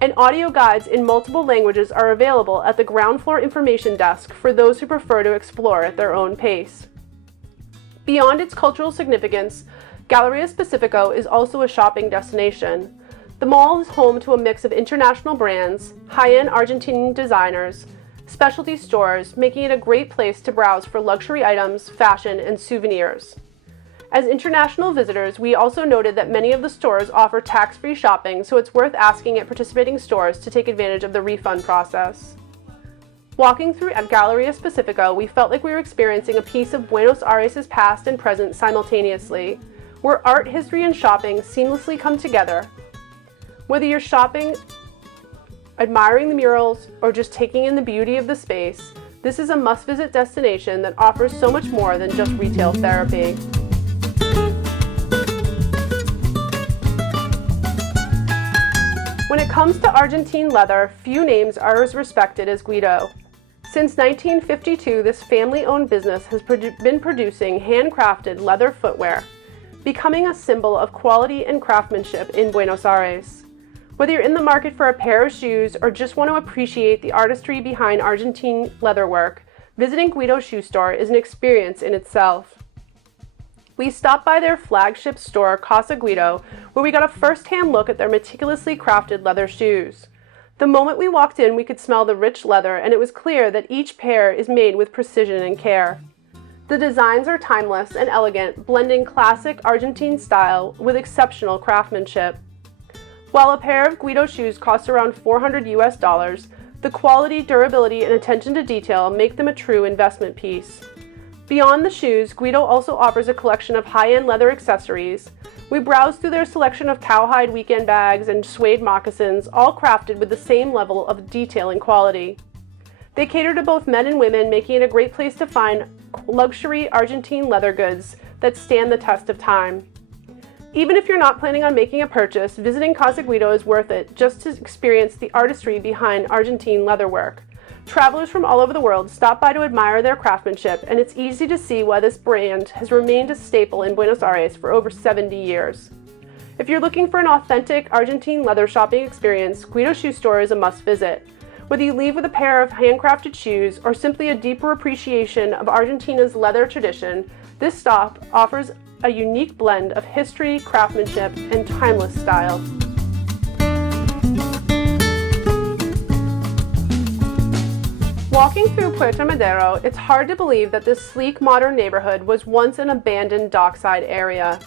and audio guides in multiple languages are available at the ground floor information desk for those who prefer to explore at their own pace. Beyond its cultural significance, Galerías Pacífico is also a shopping destination. The mall is home to a mix of international brands, high-end Argentine designers, specialty stores, making it a great place to browse for luxury items, fashion, and souvenirs. As international visitors, we also noted that many of the stores offer tax-free shopping, so it's worth asking at participating stores to take advantage of the refund process. Walking through at Galerías Pacífico, we felt like we were experiencing a piece of Buenos Aires' past and present simultaneously, where art, history, and shopping seamlessly come together. Whether you're shopping, admiring the murals, or just taking in the beauty of the space, this is a must-visit destination that offers so much more than just retail therapy. When it comes to Argentine leather, few names are as respected as Guido. Since 1952, this family-owned business has been producing handcrafted leather footwear, becoming a symbol of quality and craftsmanship in Buenos Aires. Whether you're in the market for a pair of shoes or just want to appreciate the artistry behind Argentine leatherwork, visiting Guido's shoe store is an experience in itself. We stopped by their flagship store, Casa Guido, where we got a first-hand look at their meticulously crafted leather shoes. The moment we walked in, we could smell the rich leather, and it was clear that each pair is made with precision and care. The designs are timeless and elegant, blending classic Argentine style with exceptional craftsmanship. While a pair of Guido shoes costs around $400, the quality, durability, and attention to detail make them a true investment piece. Beyond the shoes, Guido also offers a collection of high-end leather accessories. We browsed through their selection of cowhide weekend bags and suede moccasins, all crafted with the same level of detail and quality. They cater to both men and women, making it a great place to find luxury Argentine leather goods that stand the test of time. Even if you're not planning on making a purchase, visiting Casa Guido is worth it just to experience the artistry behind Argentine leatherwork. Travelers from all over the world stop by to admire their craftsmanship, and it's easy to see why this brand has remained a staple in Buenos Aires for over 70 years. If you're looking for an authentic Argentine leather shopping experience, Guido Shoe Store is a must visit. Whether you leave with a pair of handcrafted shoes or simply a deeper appreciation of Argentina's leather tradition, this stop offers a unique blend of history, craftsmanship, and timeless style. Walking through Puerto Madero, it's hard to believe that this sleek modern neighborhood was once an abandoned dockside area.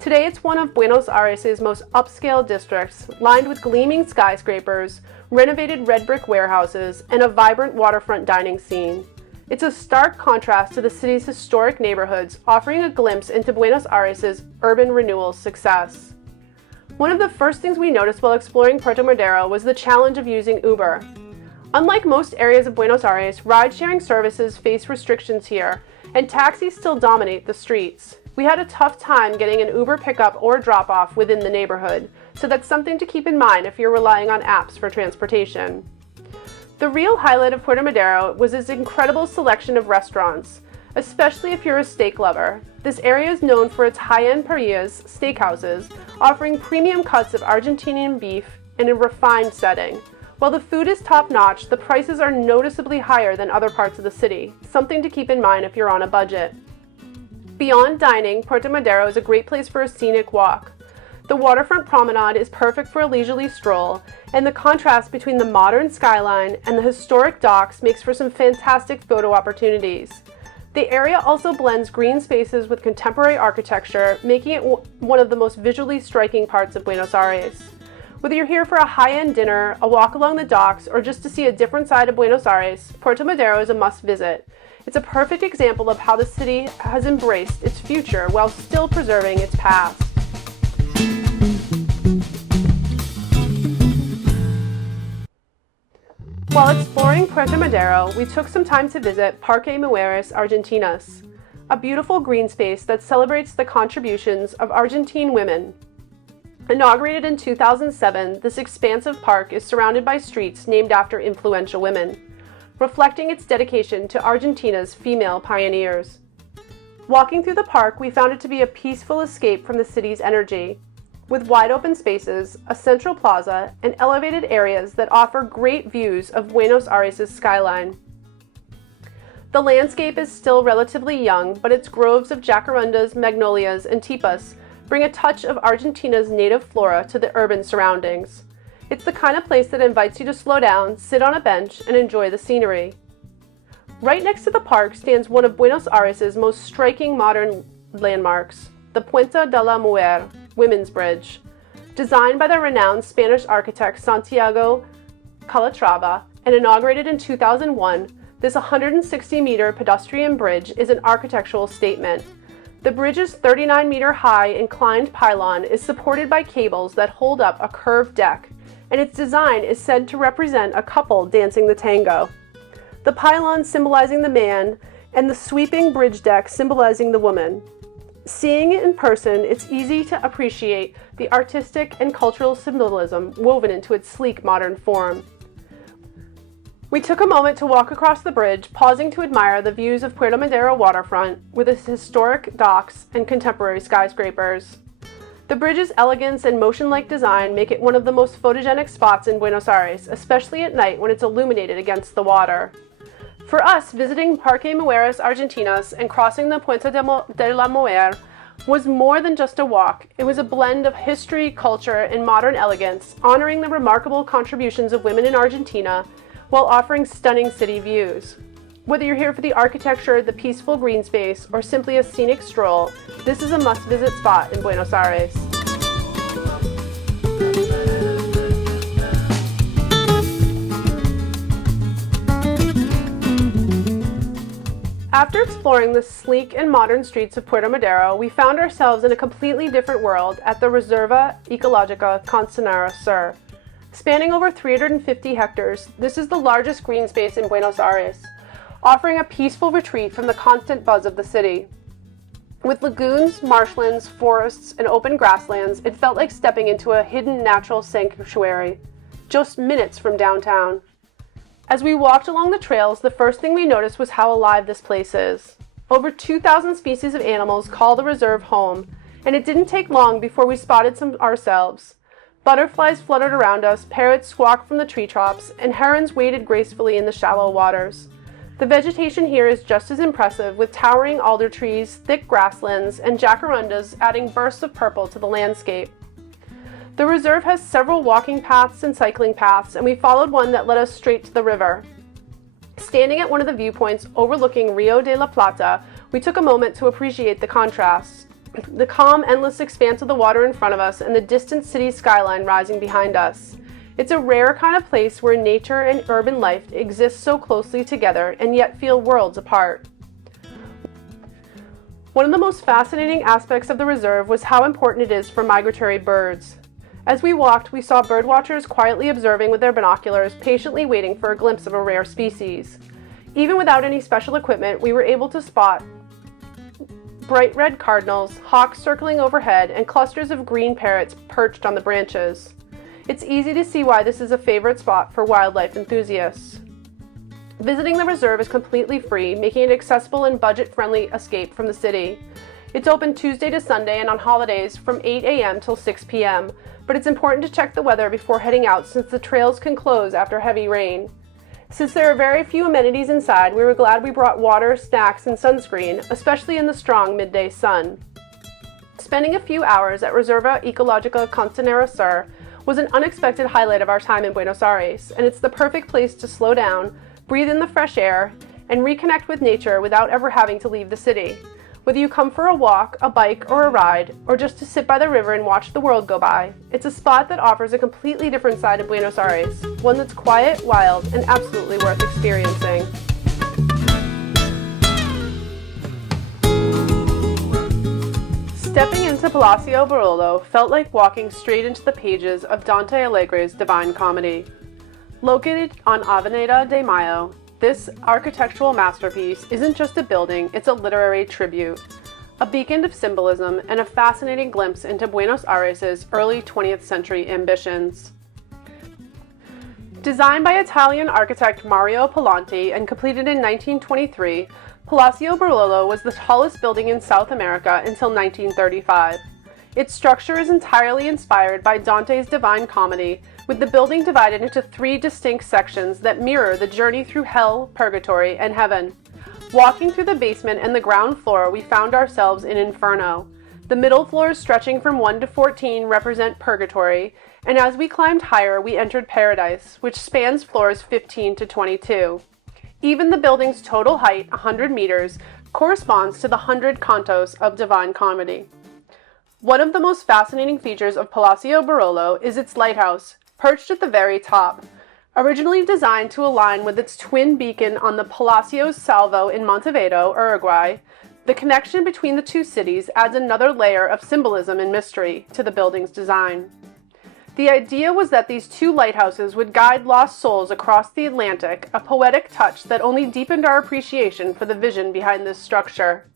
Today it's one of Buenos Aires' most upscale districts, lined with gleaming skyscrapers, renovated red brick warehouses, and a vibrant waterfront dining scene. It's a stark contrast to the city's historic neighborhoods, offering a glimpse into Buenos Aires' urban renewal success. One of the first things we noticed while exploring Puerto Madero was the challenge of using Uber. Unlike most areas of Buenos Aires, ride-sharing services face restrictions here, and taxis still dominate the streets. We had a tough time getting an Uber pickup or drop-off within the neighborhood, so that's something to keep in mind if you're relying on apps for transportation. The real highlight of Puerto Madero was its incredible selection of restaurants, especially if you're a steak lover. This area is known for its high-end parrillas, steakhouses, offering premium cuts of Argentinian beef in a refined setting. While the food is top-notch, the prices are noticeably higher than other parts of the city, something to keep in mind if you're on a budget. Beyond dining, Puerto Madero is a great place for a scenic walk. The waterfront promenade is perfect for a leisurely stroll, and the contrast between the modern skyline and the historic docks makes for some fantastic photo opportunities. The area also blends green spaces with contemporary architecture, making it one of the most visually striking parts of Buenos Aires. Whether you're here for a high-end dinner, a walk along the docks, or just to see a different side of Buenos Aires, Puerto Madero is a must-visit. It's a perfect example of how the city has embraced its future while still preserving its past. While exploring Puerto Madero, we took some time to visit Parque Mujeres Argentinas, a beautiful green space that celebrates the contributions of Argentine women. Inaugurated in 2007, this expansive park is surrounded by streets named after influential women, reflecting its dedication to Argentina's female pioneers. Walking through the park, we found it to be a peaceful escape from the city's energy, with wide open spaces, a central plaza, and elevated areas that offer great views of Buenos Aires' skyline. The landscape is still relatively young, but its groves of jacarandas, magnolias, and tipas bring a touch of Argentina's native flora to the urban surroundings. It's the kind of place that invites you to slow down, sit on a bench, and enjoy the scenery. Right next to the park stands one of Buenos Aires' most striking modern landmarks, the Puente de la Mujer, Women's Bridge. Designed by the renowned Spanish architect Santiago Calatrava and inaugurated in 2001, this 160-meter pedestrian bridge is an architectural statement. The bridge's 39-meter-high inclined pylon is supported by cables that hold up a curved deck, and its design is said to represent a couple dancing the tango. The pylon symbolizing the man, and the sweeping bridge deck symbolizing the woman. Seeing it in person, it's easy to appreciate the artistic and cultural symbolism woven into its sleek modern form. We took a moment to walk across the bridge, pausing to admire the views of Puerto Madero waterfront with its historic docks and contemporary skyscrapers. The bridge's elegance and motion-like design make it one of the most photogenic spots in Buenos Aires, especially at night when it's illuminated against the water. For us, visiting Parque Mujeres Argentinas and crossing the Puente de la Mujer was more than just a walk. It was a blend of history, culture, and modern elegance, honoring the remarkable contributions of women in Argentina while offering stunning city views. Whether you're here for the architecture, the peaceful green space, or simply a scenic stroll, this is a must-visit spot in Buenos Aires. After exploring the sleek and modern streets of Puerto Madero, we found ourselves in a completely different world at the Reserva Ecológica Costanera Sur. Spanning over 350 hectares, this is the largest green space in Buenos Aires, offering a peaceful retreat from the constant buzz of the city. With lagoons, marshlands, forests, and open grasslands, it felt like stepping into a hidden natural sanctuary, just minutes from downtown. As we walked along the trails, the first thing we noticed was how alive this place is. Over 2,000 species of animals call the reserve home, and it didn't take long before we spotted some ourselves. Butterflies fluttered around us, parrots squawked from the treetops, and herons waded gracefully in the shallow waters. The vegetation here is just as impressive, with towering alder trees, thick grasslands, and jacarandas adding bursts of purple to the landscape. The reserve has several walking paths and cycling paths, and we followed one that led us straight to the river. Standing at one of the viewpoints overlooking Rio de la Plata, we took a moment to appreciate the contrasts. The calm, endless expanse of the water in front of us and the distant city skyline rising behind us. It's a rare kind of place where nature and urban life exist so closely together and yet feel worlds apart. One of the most fascinating aspects of the reserve was how important it is for migratory birds. As we walked, we saw birdwatchers quietly observing with their binoculars, patiently waiting for a glimpse of a rare species. Even without any special equipment, we were able to spot bright red cardinals, hawks circling overhead, and clusters of green parrots perched on the branches. It's easy to see why this is a favorite spot for wildlife enthusiasts. Visiting the reserve is completely free, making it accessible and budget-friendly escape from the city. It's open Tuesday to Sunday and on holidays from 8 a.m. till 6 p.m., but it's important to check the weather before heading out since the trails can close after heavy rain. Since there are very few amenities inside, we were glad we brought water, snacks, and sunscreen, especially in the strong midday sun. Spending a few hours at Reserva Ecológica Costanera Sur was an unexpected highlight of our time in Buenos Aires, and it's the perfect place to slow down, breathe in the fresh air, and reconnect with nature without ever having to leave the city. Whether you come for a walk, a bike, or a ride, or just to sit by the river and watch the world go by, it's a spot that offers a completely different side of Buenos Aires, one that's quiet, wild, and absolutely worth experiencing. Stepping into Palacio Barolo felt like walking straight into the pages of Dante Alighieri's Divine Comedy. Located on Avenida de Mayo, this architectural masterpiece isn't just a building, it's a literary tribute, a beacon of symbolism and a fascinating glimpse into Buenos Aires' early 20th century ambitions. Designed by Italian architect Mario Palanti and completed in 1923, Palacio Barolo was the tallest building in South America until 1935. Its structure is entirely inspired by Dante's Divine Comedy, with the building divided into 3 distinct sections that mirror the journey through hell, purgatory, and heaven. Walking through the basement and the ground floor, we found ourselves in Inferno. The middle floors stretching from 1 to 14 represent purgatory, and as we climbed higher, we entered Paradise, which spans floors 15 to 22. Even the building's total height, 100 meters, corresponds to the 100 cantos of Divine Comedy. One of the most fascinating features of Palacio Barolo is its lighthouse, perched at the very top. Originally designed to align with its twin beacon on the Palacio Salvo in Montevideo, Uruguay, the connection between the two cities adds another layer of symbolism and mystery to the building's design. The idea was that these 2 lighthouses would guide lost souls across the Atlantic, a poetic touch that only deepened our appreciation for the vision behind this structure.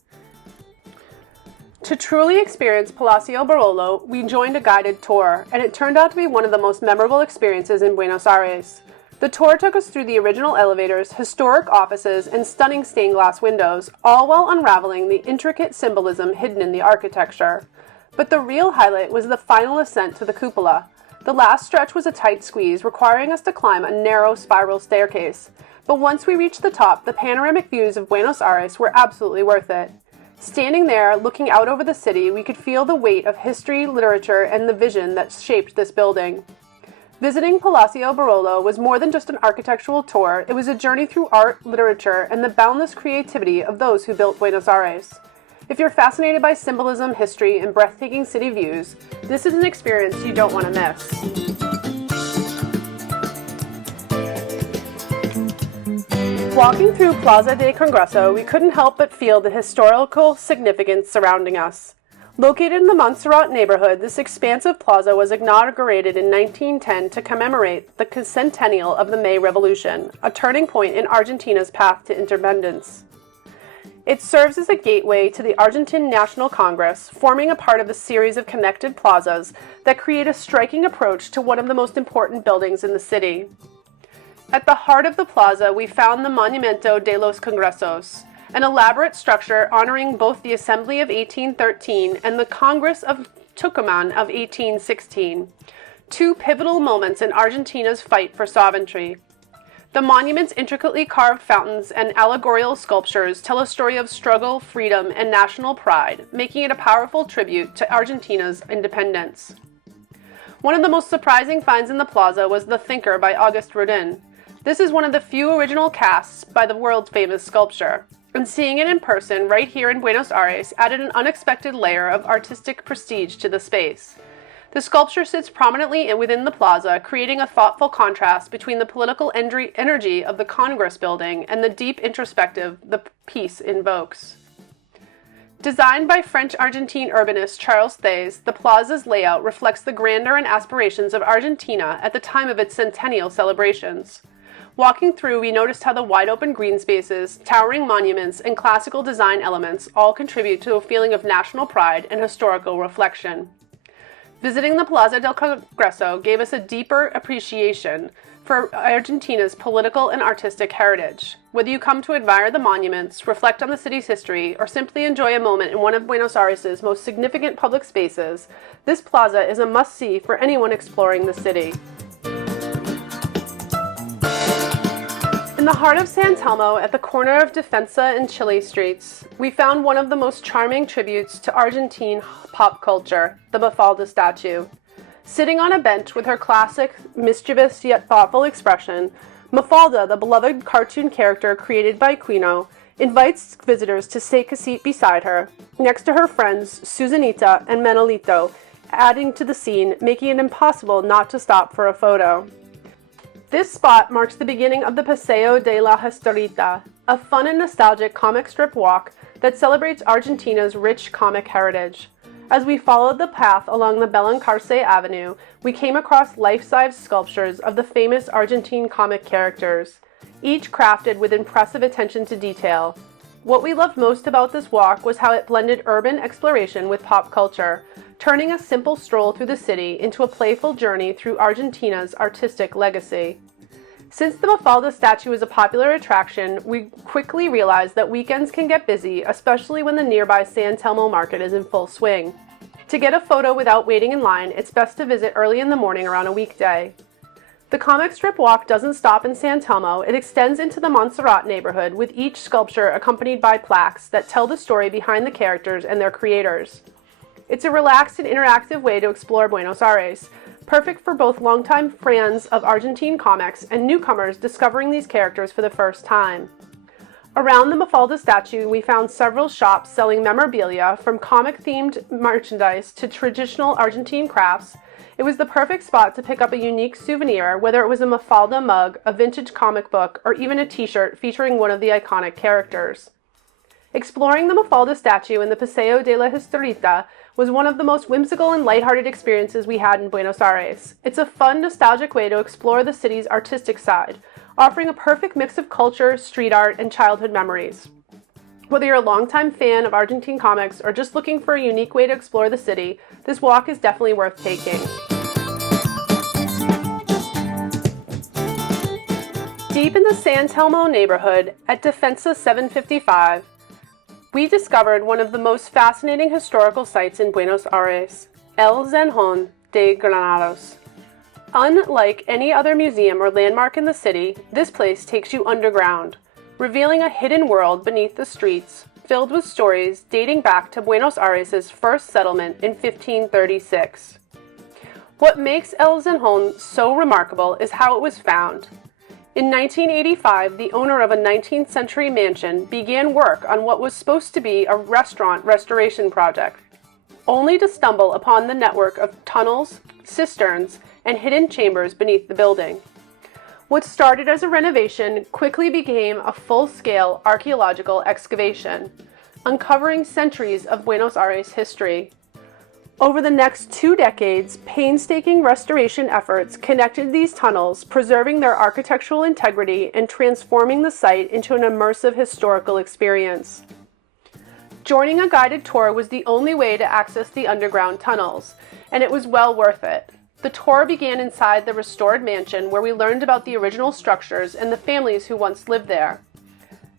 To truly experience Palacio Barolo, we joined a guided tour, and it turned out to be one of the most memorable experiences in Buenos Aires. The tour took us through the original elevators, historic offices, and stunning stained glass windows, all while unraveling the intricate symbolism hidden in the architecture. But the real highlight was the final ascent to the cupola. The last stretch was a tight squeeze, requiring us to climb a narrow spiral staircase. But once we reached the top, the panoramic views of Buenos Aires were absolutely worth it. Standing there, looking out over the city, we could feel the weight of history, literature, and the vision that shaped this building. Visiting Palacio Barolo was more than just an architectural tour, it was a journey through art, literature, and the boundless creativity of those who built Buenos Aires. If you're fascinated by symbolism, history, and breathtaking city views, this is an experience you don't want to miss. Walking through Plaza de Congreso, we couldn't help but feel the historical significance surrounding us. Located in the Montserrat neighborhood, this expansive plaza was inaugurated in 1910 to commemorate the centennial of the May Revolution, a turning point in Argentina's path to independence. It serves as a gateway to the Argentine National Congress, forming a part of the series of connected plazas that create a striking approach to one of the most important buildings in the city. At the heart of the plaza, we found the Monumento de los Congresos, an elaborate structure honoring both the Assembly of 1813 and the Congress of Tucumán of 1816, 2 pivotal moments in Argentina's fight for sovereignty. The monument's intricately carved fountains and allegorical sculptures tell a story of struggle, freedom, and national pride, making it a powerful tribute to Argentina's independence. One of the most surprising finds in the plaza was The Thinker by Auguste Rodin. This is one of the few original casts by the world's famous sculptor, and seeing it in person right here in Buenos Aires added an unexpected layer of artistic prestige to the space. The sculpture sits prominently within the plaza, creating a thoughtful contrast between the political energy of the Congress building and the deep introspective the piece invokes. Designed by French-Argentine urbanist Charles Thays, the plaza's layout reflects the grandeur and aspirations of Argentina at the time of its centennial celebrations. Walking through, we noticed how the wide-open green spaces, towering monuments, and classical design elements all contribute to a feeling of national pride and historical reflection. Visiting the Plaza del Congreso gave us a deeper appreciation for Argentina's political and artistic heritage. Whether you come to admire the monuments, reflect on the city's history, or simply enjoy a moment in one of Buenos Aires' most significant public spaces, this plaza is a must-see for anyone exploring the city. In the heart of San Telmo, at the corner of Defensa and Chile streets, we found one of the most charming tributes to Argentine pop culture, the Mafalda statue. Sitting on a bench with her classic, mischievous yet thoughtful expression, Mafalda, the beloved cartoon character created by Quino, invites visitors to take a seat beside her, next to her friends Susanita and Manolito, adding to the scene, making it impossible not to stop for a photo. This spot marks the beginning of the Paseo de la Historieta, a fun and nostalgic comic strip walk that celebrates Argentina's rich comic heritage. As we followed the path along the Belancarce Avenue, we came across life-size sculptures of the famous Argentine comic characters, each crafted with impressive attention to detail. What we loved most about this walk was how it blended urban exploration with pop culture, turning a simple stroll through the city into a playful journey through Argentina's artistic legacy. Since the Mafalda statue is a popular attraction, we quickly realized that weekends can get busy, especially when the nearby San Telmo Market is in full swing. To get a photo without waiting in line, it's best to visit early in the morning or on a weekday. The comic strip walk doesn't stop in San Telmo. It extends into the Montserrat neighborhood, with each sculpture accompanied by plaques that tell the story behind the characters and their creators. It's a relaxed and interactive way to explore Buenos Aires, perfect for both longtime fans of Argentine comics and newcomers discovering these characters for the first time. Around the Mafalda statue, we found several shops selling memorabilia, from comic-themed merchandise to traditional Argentine crafts. It was the perfect spot to pick up a unique souvenir, whether it was a Mafalda mug, a vintage comic book, or even a t-shirt featuring one of the iconic characters. Exploring the Mafalda statue in the Paseo de la Historieta was one of the most whimsical and lighthearted experiences we had in Buenos Aires. It's a fun, nostalgic way to explore the city's artistic side, offering a perfect mix of culture, street art, and childhood memories. Whether you're a longtime fan of Argentine comics or just looking for a unique way to explore the city, this walk is definitely worth taking. Deep in the San Telmo neighborhood, at Defensa 755, we discovered one of the most fascinating historical sites in Buenos Aires, El Zanjón de Granados. Unlike any other museum or landmark in the city, this place takes you underground, revealing a hidden world beneath the streets, filled with stories dating back to Buenos Aires' first settlement in 1536. What makes El Zanjón so remarkable is how it was found. In 1985, the owner of a 19th century mansion began work on what was supposed to be a restaurant restoration project, only to stumble upon the network of tunnels, cisterns, and hidden chambers beneath the building. What started as a renovation quickly became a full-scale archaeological excavation, uncovering centuries of Buenos Aires history. Over the next 2 decades, painstaking restoration efforts connected these tunnels, preserving their architectural integrity and transforming the site into an immersive historical experience. Joining a guided tour was the only way to access the underground tunnels, and it was well worth it. The tour began inside the restored mansion, where we learned about the original structures and the families who once lived there.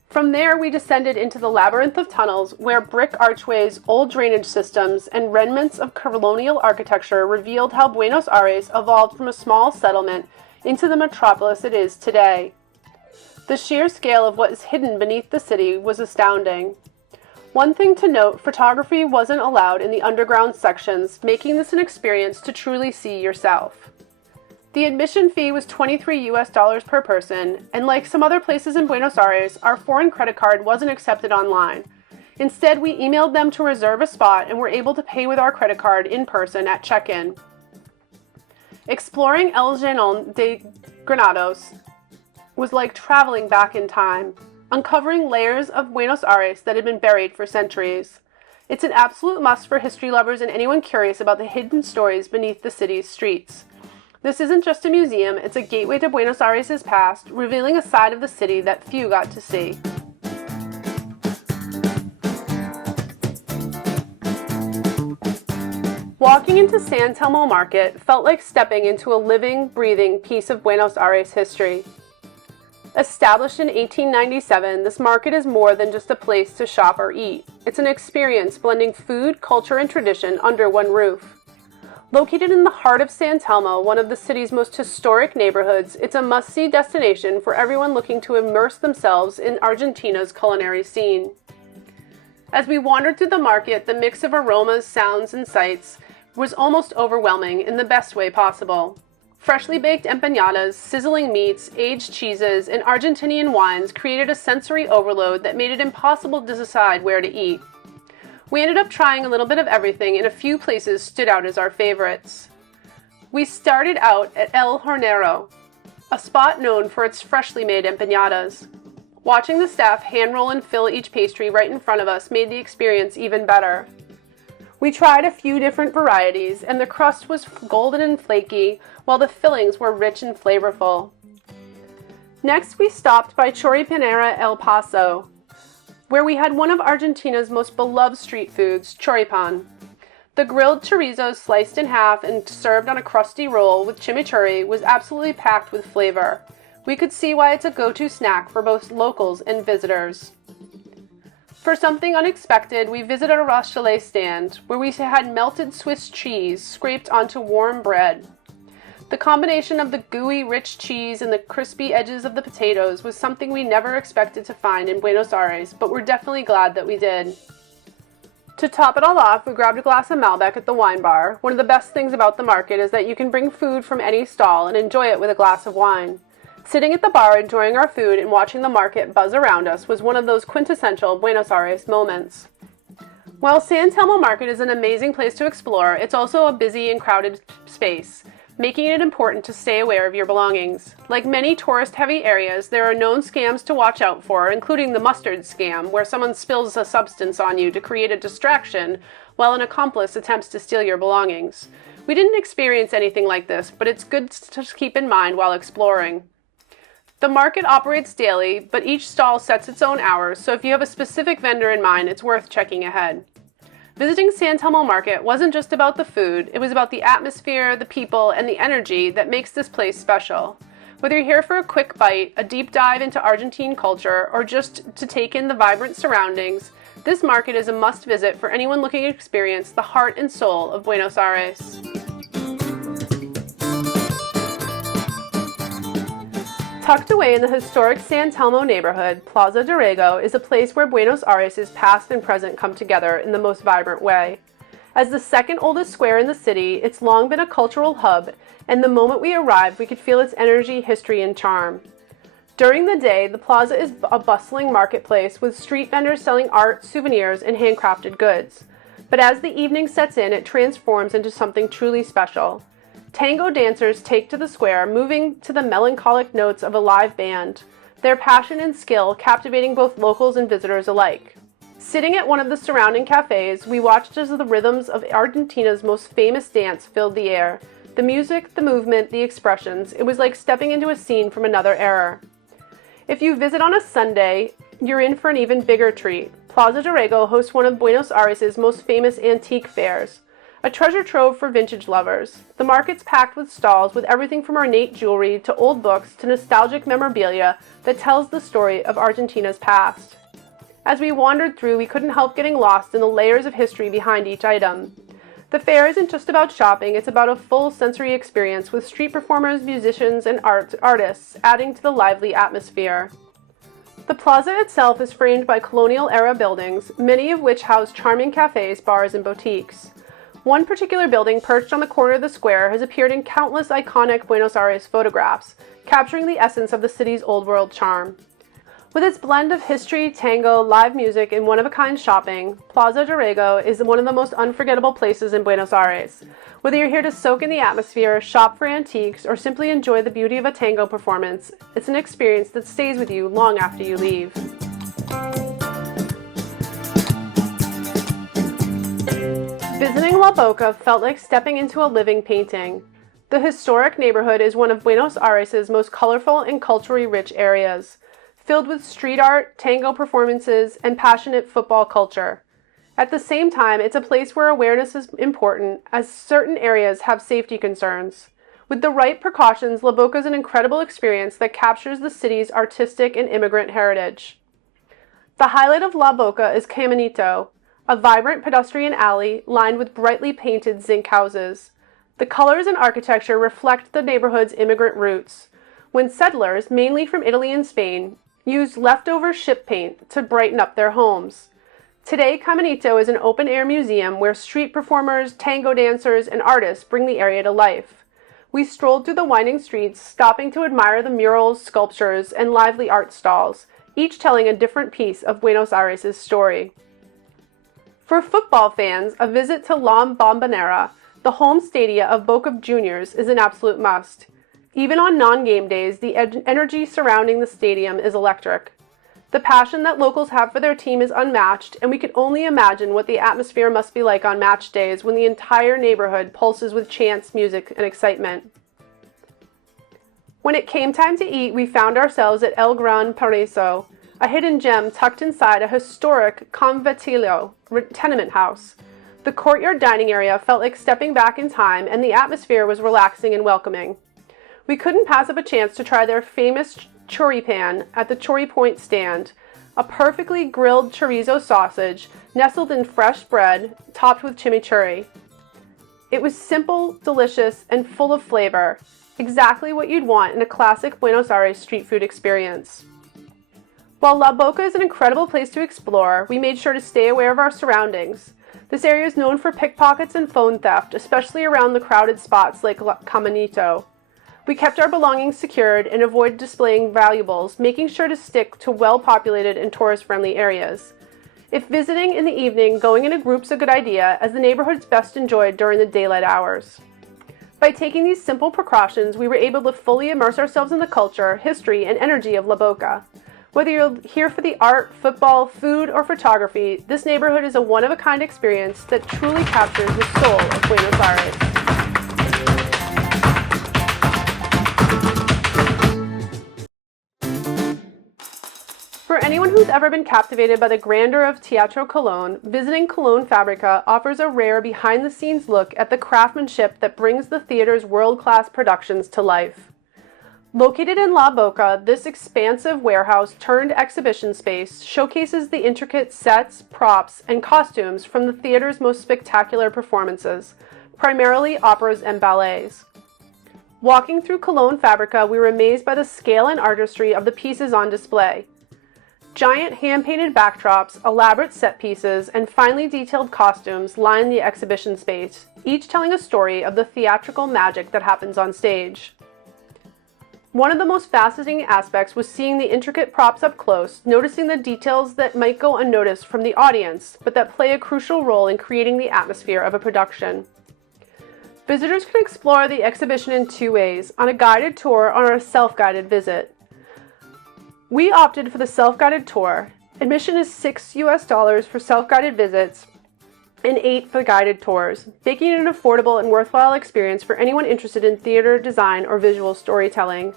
From there, we descended into the labyrinth of tunnels, where brick archways, old drainage systems, and remnants of colonial architecture revealed how Buenos Aires evolved from a small settlement into the metropolis it is today. The sheer scale of what is hidden beneath the city was astounding. One thing to note, photography wasn't allowed in the underground sections, making this an experience to truly see yourself. The admission fee was $23 per person, and like some other places in Buenos Aires, our foreign credit card wasn't accepted online. Instead, we emailed them to reserve a spot and were able to pay with our credit card in person at check-in. Exploring El Zanjón de Granados was like traveling back in time, uncovering layers of Buenos Aires that had been buried for centuries. It's an absolute must for history lovers and anyone curious about the hidden stories beneath the city's streets. This isn't just a museum, it's a gateway to Buenos Aires' past, revealing a side of the city that few got to see. Walking into San Telmo Market felt like stepping into a living, breathing piece of Buenos Aires history. Established in 1897, this market is more than just a place to shop or eat. It's an experience blending food, culture, and tradition under one roof. Located in the heart of San Telmo, one of the city's most historic neighborhoods, it's a must-see destination for everyone looking to immerse themselves in Argentina's culinary scene. As we wandered through the market, the mix of aromas, sounds, and sights was almost overwhelming in the best way possible. Freshly baked empanadas, sizzling meats, aged cheeses, and Argentinian wines created a sensory overload that made it impossible to decide where to eat. We ended up trying a little bit of everything, and a few places stood out as our favorites. We started out at El Hornero, a spot known for its freshly made empanadas. Watching the staff hand roll and fill each pastry right in front of us made the experience even better. We tried a few different varieties, and the crust was golden and flaky, while the fillings were rich and flavorful. Next, we stopped by Choripanera El Paso, where we had one of Argentina's most beloved street foods, choripan. The grilled chorizo sliced in half and served on a crusty roll with chimichurri was absolutely packed with flavor. We could see why it's a go-to snack for both locals and visitors. For something unexpected, we visited a Rochelet stand, where we had melted Swiss cheese scraped onto warm bread. The combination of the gooey, rich cheese and the crispy edges of the potatoes was something we never expected to find in Buenos Aires, but we're definitely glad that we did. To top it all off, we grabbed a glass of Malbec at the wine bar. One of the best things about the market is that you can bring food from any stall and enjoy it with a glass of wine. Sitting at the bar enjoying our food and watching the market buzz around us was one of those quintessential Buenos Aires moments. While San Telmo Market is an amazing place to explore, it's also a busy and crowded space, making it important to stay aware of your belongings. Like many tourist-heavy areas, there are known scams to watch out for, including the mustard scam, where someone spills a substance on you to create a distraction while an accomplice attempts to steal your belongings. We didn't experience anything like this, but it's good to keep in mind while exploring. The market operates daily, but each stall sets its own hours, so if you have a specific vendor in mind, it's worth checking ahead. Visiting San Telmo Market wasn't just about the food, it was about the atmosphere, the people, and the energy that makes this place special. Whether you're here for a quick bite, a deep dive into Argentine culture, or just to take in the vibrant surroundings, this market is a must visit for anyone looking to experience the heart and soul of Buenos Aires. Tucked away in the historic San Telmo neighborhood, Plaza Dorrego is a place where Buenos Aires' past and present come together in the most vibrant way. As the second oldest square in the city, it's long been a cultural hub, and the moment we arrived, we could feel its energy, history, and charm. During the day, the plaza is a bustling marketplace with street vendors selling art, souvenirs, and handcrafted goods. But as the evening sets in, it transforms into something truly special. Tango dancers take to the square, moving to the melancholic notes of a live band, their passion and skill captivating both locals and visitors alike. Sitting at one of the surrounding cafes, we watched as the rhythms of Argentina's most famous dance filled the air. The music, the movement, the expressions, it was like stepping into a scene from another era. If you visit on a Sunday, you're in for an even bigger treat. Plaza Dorrego hosts one of Buenos Aires' most famous antique fairs, a treasure trove for vintage lovers. The market's packed with stalls with everything from ornate jewelry to old books to nostalgic memorabilia that tells the story of Argentina's past. As we wandered through, we couldn't help getting lost in the layers of history behind each item. The fair isn't just about shopping, it's about a full sensory experience with street performers, musicians, and artists adding to the lively atmosphere. The plaza itself is framed by colonial-era buildings, many of which house charming cafes, bars, and boutiques. One particular building perched on the corner of the square has appeared in countless iconic Buenos Aires photographs, capturing the essence of the city's old-world charm. With its blend of history, tango, live music, and one-of-a-kind shopping, Plaza Dorrego is one of the most unforgettable places in Buenos Aires. Whether you're here to soak in the atmosphere, shop for antiques, or simply enjoy the beauty of a tango performance, it's an experience that stays with you long after you leave. Visiting La Boca felt like stepping into a living painting. The historic neighborhood is one of Buenos Aires' most colorful and culturally rich areas, filled with street art, tango performances, and passionate football culture. At the same time, it's a place where awareness is important, as certain areas have safety concerns. With the right precautions, La Boca is an incredible experience that captures the city's artistic and immigrant heritage. The highlight of La Boca is Caminito, a vibrant pedestrian alley lined with brightly painted zinc houses. The colors and architecture reflect the neighborhood's immigrant roots, when settlers, mainly from Italy and Spain, used leftover ship paint to brighten up their homes. Today, Caminito is an open-air museum where street performers, tango dancers, and artists bring the area to life. We strolled through the winding streets, stopping to admire the murals, sculptures, and lively art stalls, each telling a different piece of Buenos Aires' story. For football fans, a visit to La Bombonera, the home stadia of Boca Juniors, is an absolute must. Even on non-game days, the energy surrounding the stadium is electric. The passion that locals have for their team is unmatched, and we can only imagine what the atmosphere must be like on match days when the entire neighborhood pulses with chants, music, and excitement. When it came time to eat, we found ourselves at El Gran Paraíso, a hidden gem tucked inside a historic conventillo tenement house. The courtyard dining area felt like stepping back in time, and the atmosphere was relaxing and welcoming. We couldn't pass up a chance to try their famous choripan at the Chori Point stand, a perfectly grilled chorizo sausage nestled in fresh bread topped with chimichurri. It was simple, delicious, and full of flavor, exactly what you'd want in a classic Buenos Aires street food experience. While La Boca is an incredible place to explore, we made sure to stay aware of our surroundings. This area is known for pickpockets and phone theft, especially around the crowded spots like Caminito. We kept our belongings secured and avoided displaying valuables, making sure to stick to well-populated and tourist-friendly areas. If visiting in the evening, going in a group's a good idea, as the neighborhood's best enjoyed during the daylight hours. By taking these simple precautions, we were able to fully immerse ourselves in the culture, history, and energy of La Boca. Whether you're here for the art, football, food, or photography, this neighborhood is a one-of-a-kind experience that truly captures the soul of Buenos Aires. For anyone who's ever been captivated by the grandeur of Teatro Colón, visiting Colón Fábrica offers a rare behind-the-scenes look at the craftsmanship that brings the theater's world-class productions to life. Located in La Boca, this expansive warehouse-turned-exhibition space showcases the intricate sets, props, and costumes from the theater's most spectacular performances, primarily operas and ballets. Walking through Colón Fábrica, we were amazed by the scale and artistry of the pieces on display. Giant hand-painted backdrops, elaborate set pieces, and finely detailed costumes line the exhibition space, each telling a story of the theatrical magic that happens on stage. One of the most fascinating aspects was seeing the intricate props up close, noticing the details that might go unnoticed from the audience, but that play a crucial role in creating the atmosphere of a production. Visitors can explore the exhibition in two ways, on a guided tour or on a self-guided visit. We opted for the self-guided tour. Admission is $6 for self-guided visits and $8 for guided tours, making it an affordable and worthwhile experience for anyone interested in theater, design, or visual storytelling.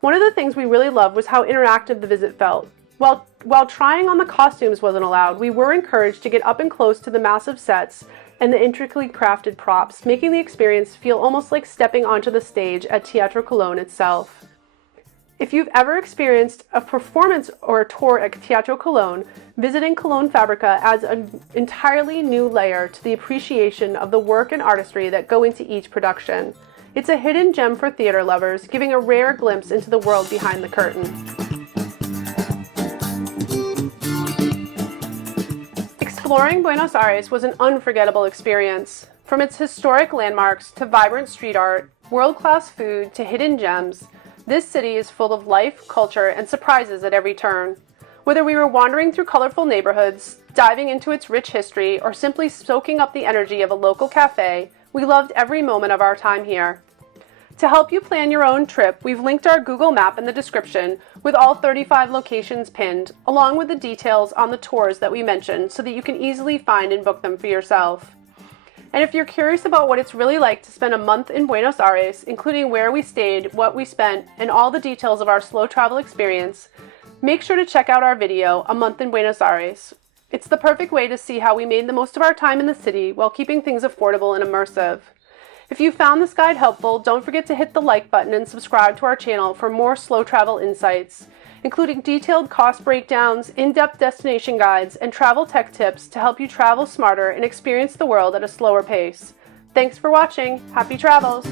One of the things we really loved was how interactive the visit felt. While trying on the costumes wasn't allowed, we were encouraged to get up and close to the massive sets and the intricately crafted props, making the experience feel almost like stepping onto the stage at Teatro Colón itself. If you've ever experienced a performance or a tour at Teatro Colón, visiting Colón Fábrica adds an entirely new layer to the appreciation of the work and artistry that go into each production. It's a hidden gem for theater lovers, giving a rare glimpse into the world behind the curtain. Exploring Buenos Aires was an unforgettable experience. From its historic landmarks to vibrant street art, world-class food to hidden gems, this city is full of life, culture, and surprises at every turn. Whether we were wandering through colorful neighborhoods, diving into its rich history, or simply soaking up the energy of a local cafe, we loved every moment of our time here. To help you plan your own trip, we've linked our Google map in the description with all 35 locations pinned, along with the details on the tours that we mentioned so that you can easily find and book them for yourself. And if you're curious about what it's really like to spend a month in Buenos Aires, including where we stayed, what we spent, and all the details of our slow travel experience, make sure to check out our video, A Month in Buenos Aires. It's the perfect way to see how we made the most of our time in the city while keeping things affordable and immersive. If you found this guide helpful, don't forget to hit the like button and subscribe to our channel for more slow travel insights, including detailed cost breakdowns, in-depth destination guides, and travel tech tips to help you travel smarter and experience the world at a slower pace. Thanks for watching. Happy travels!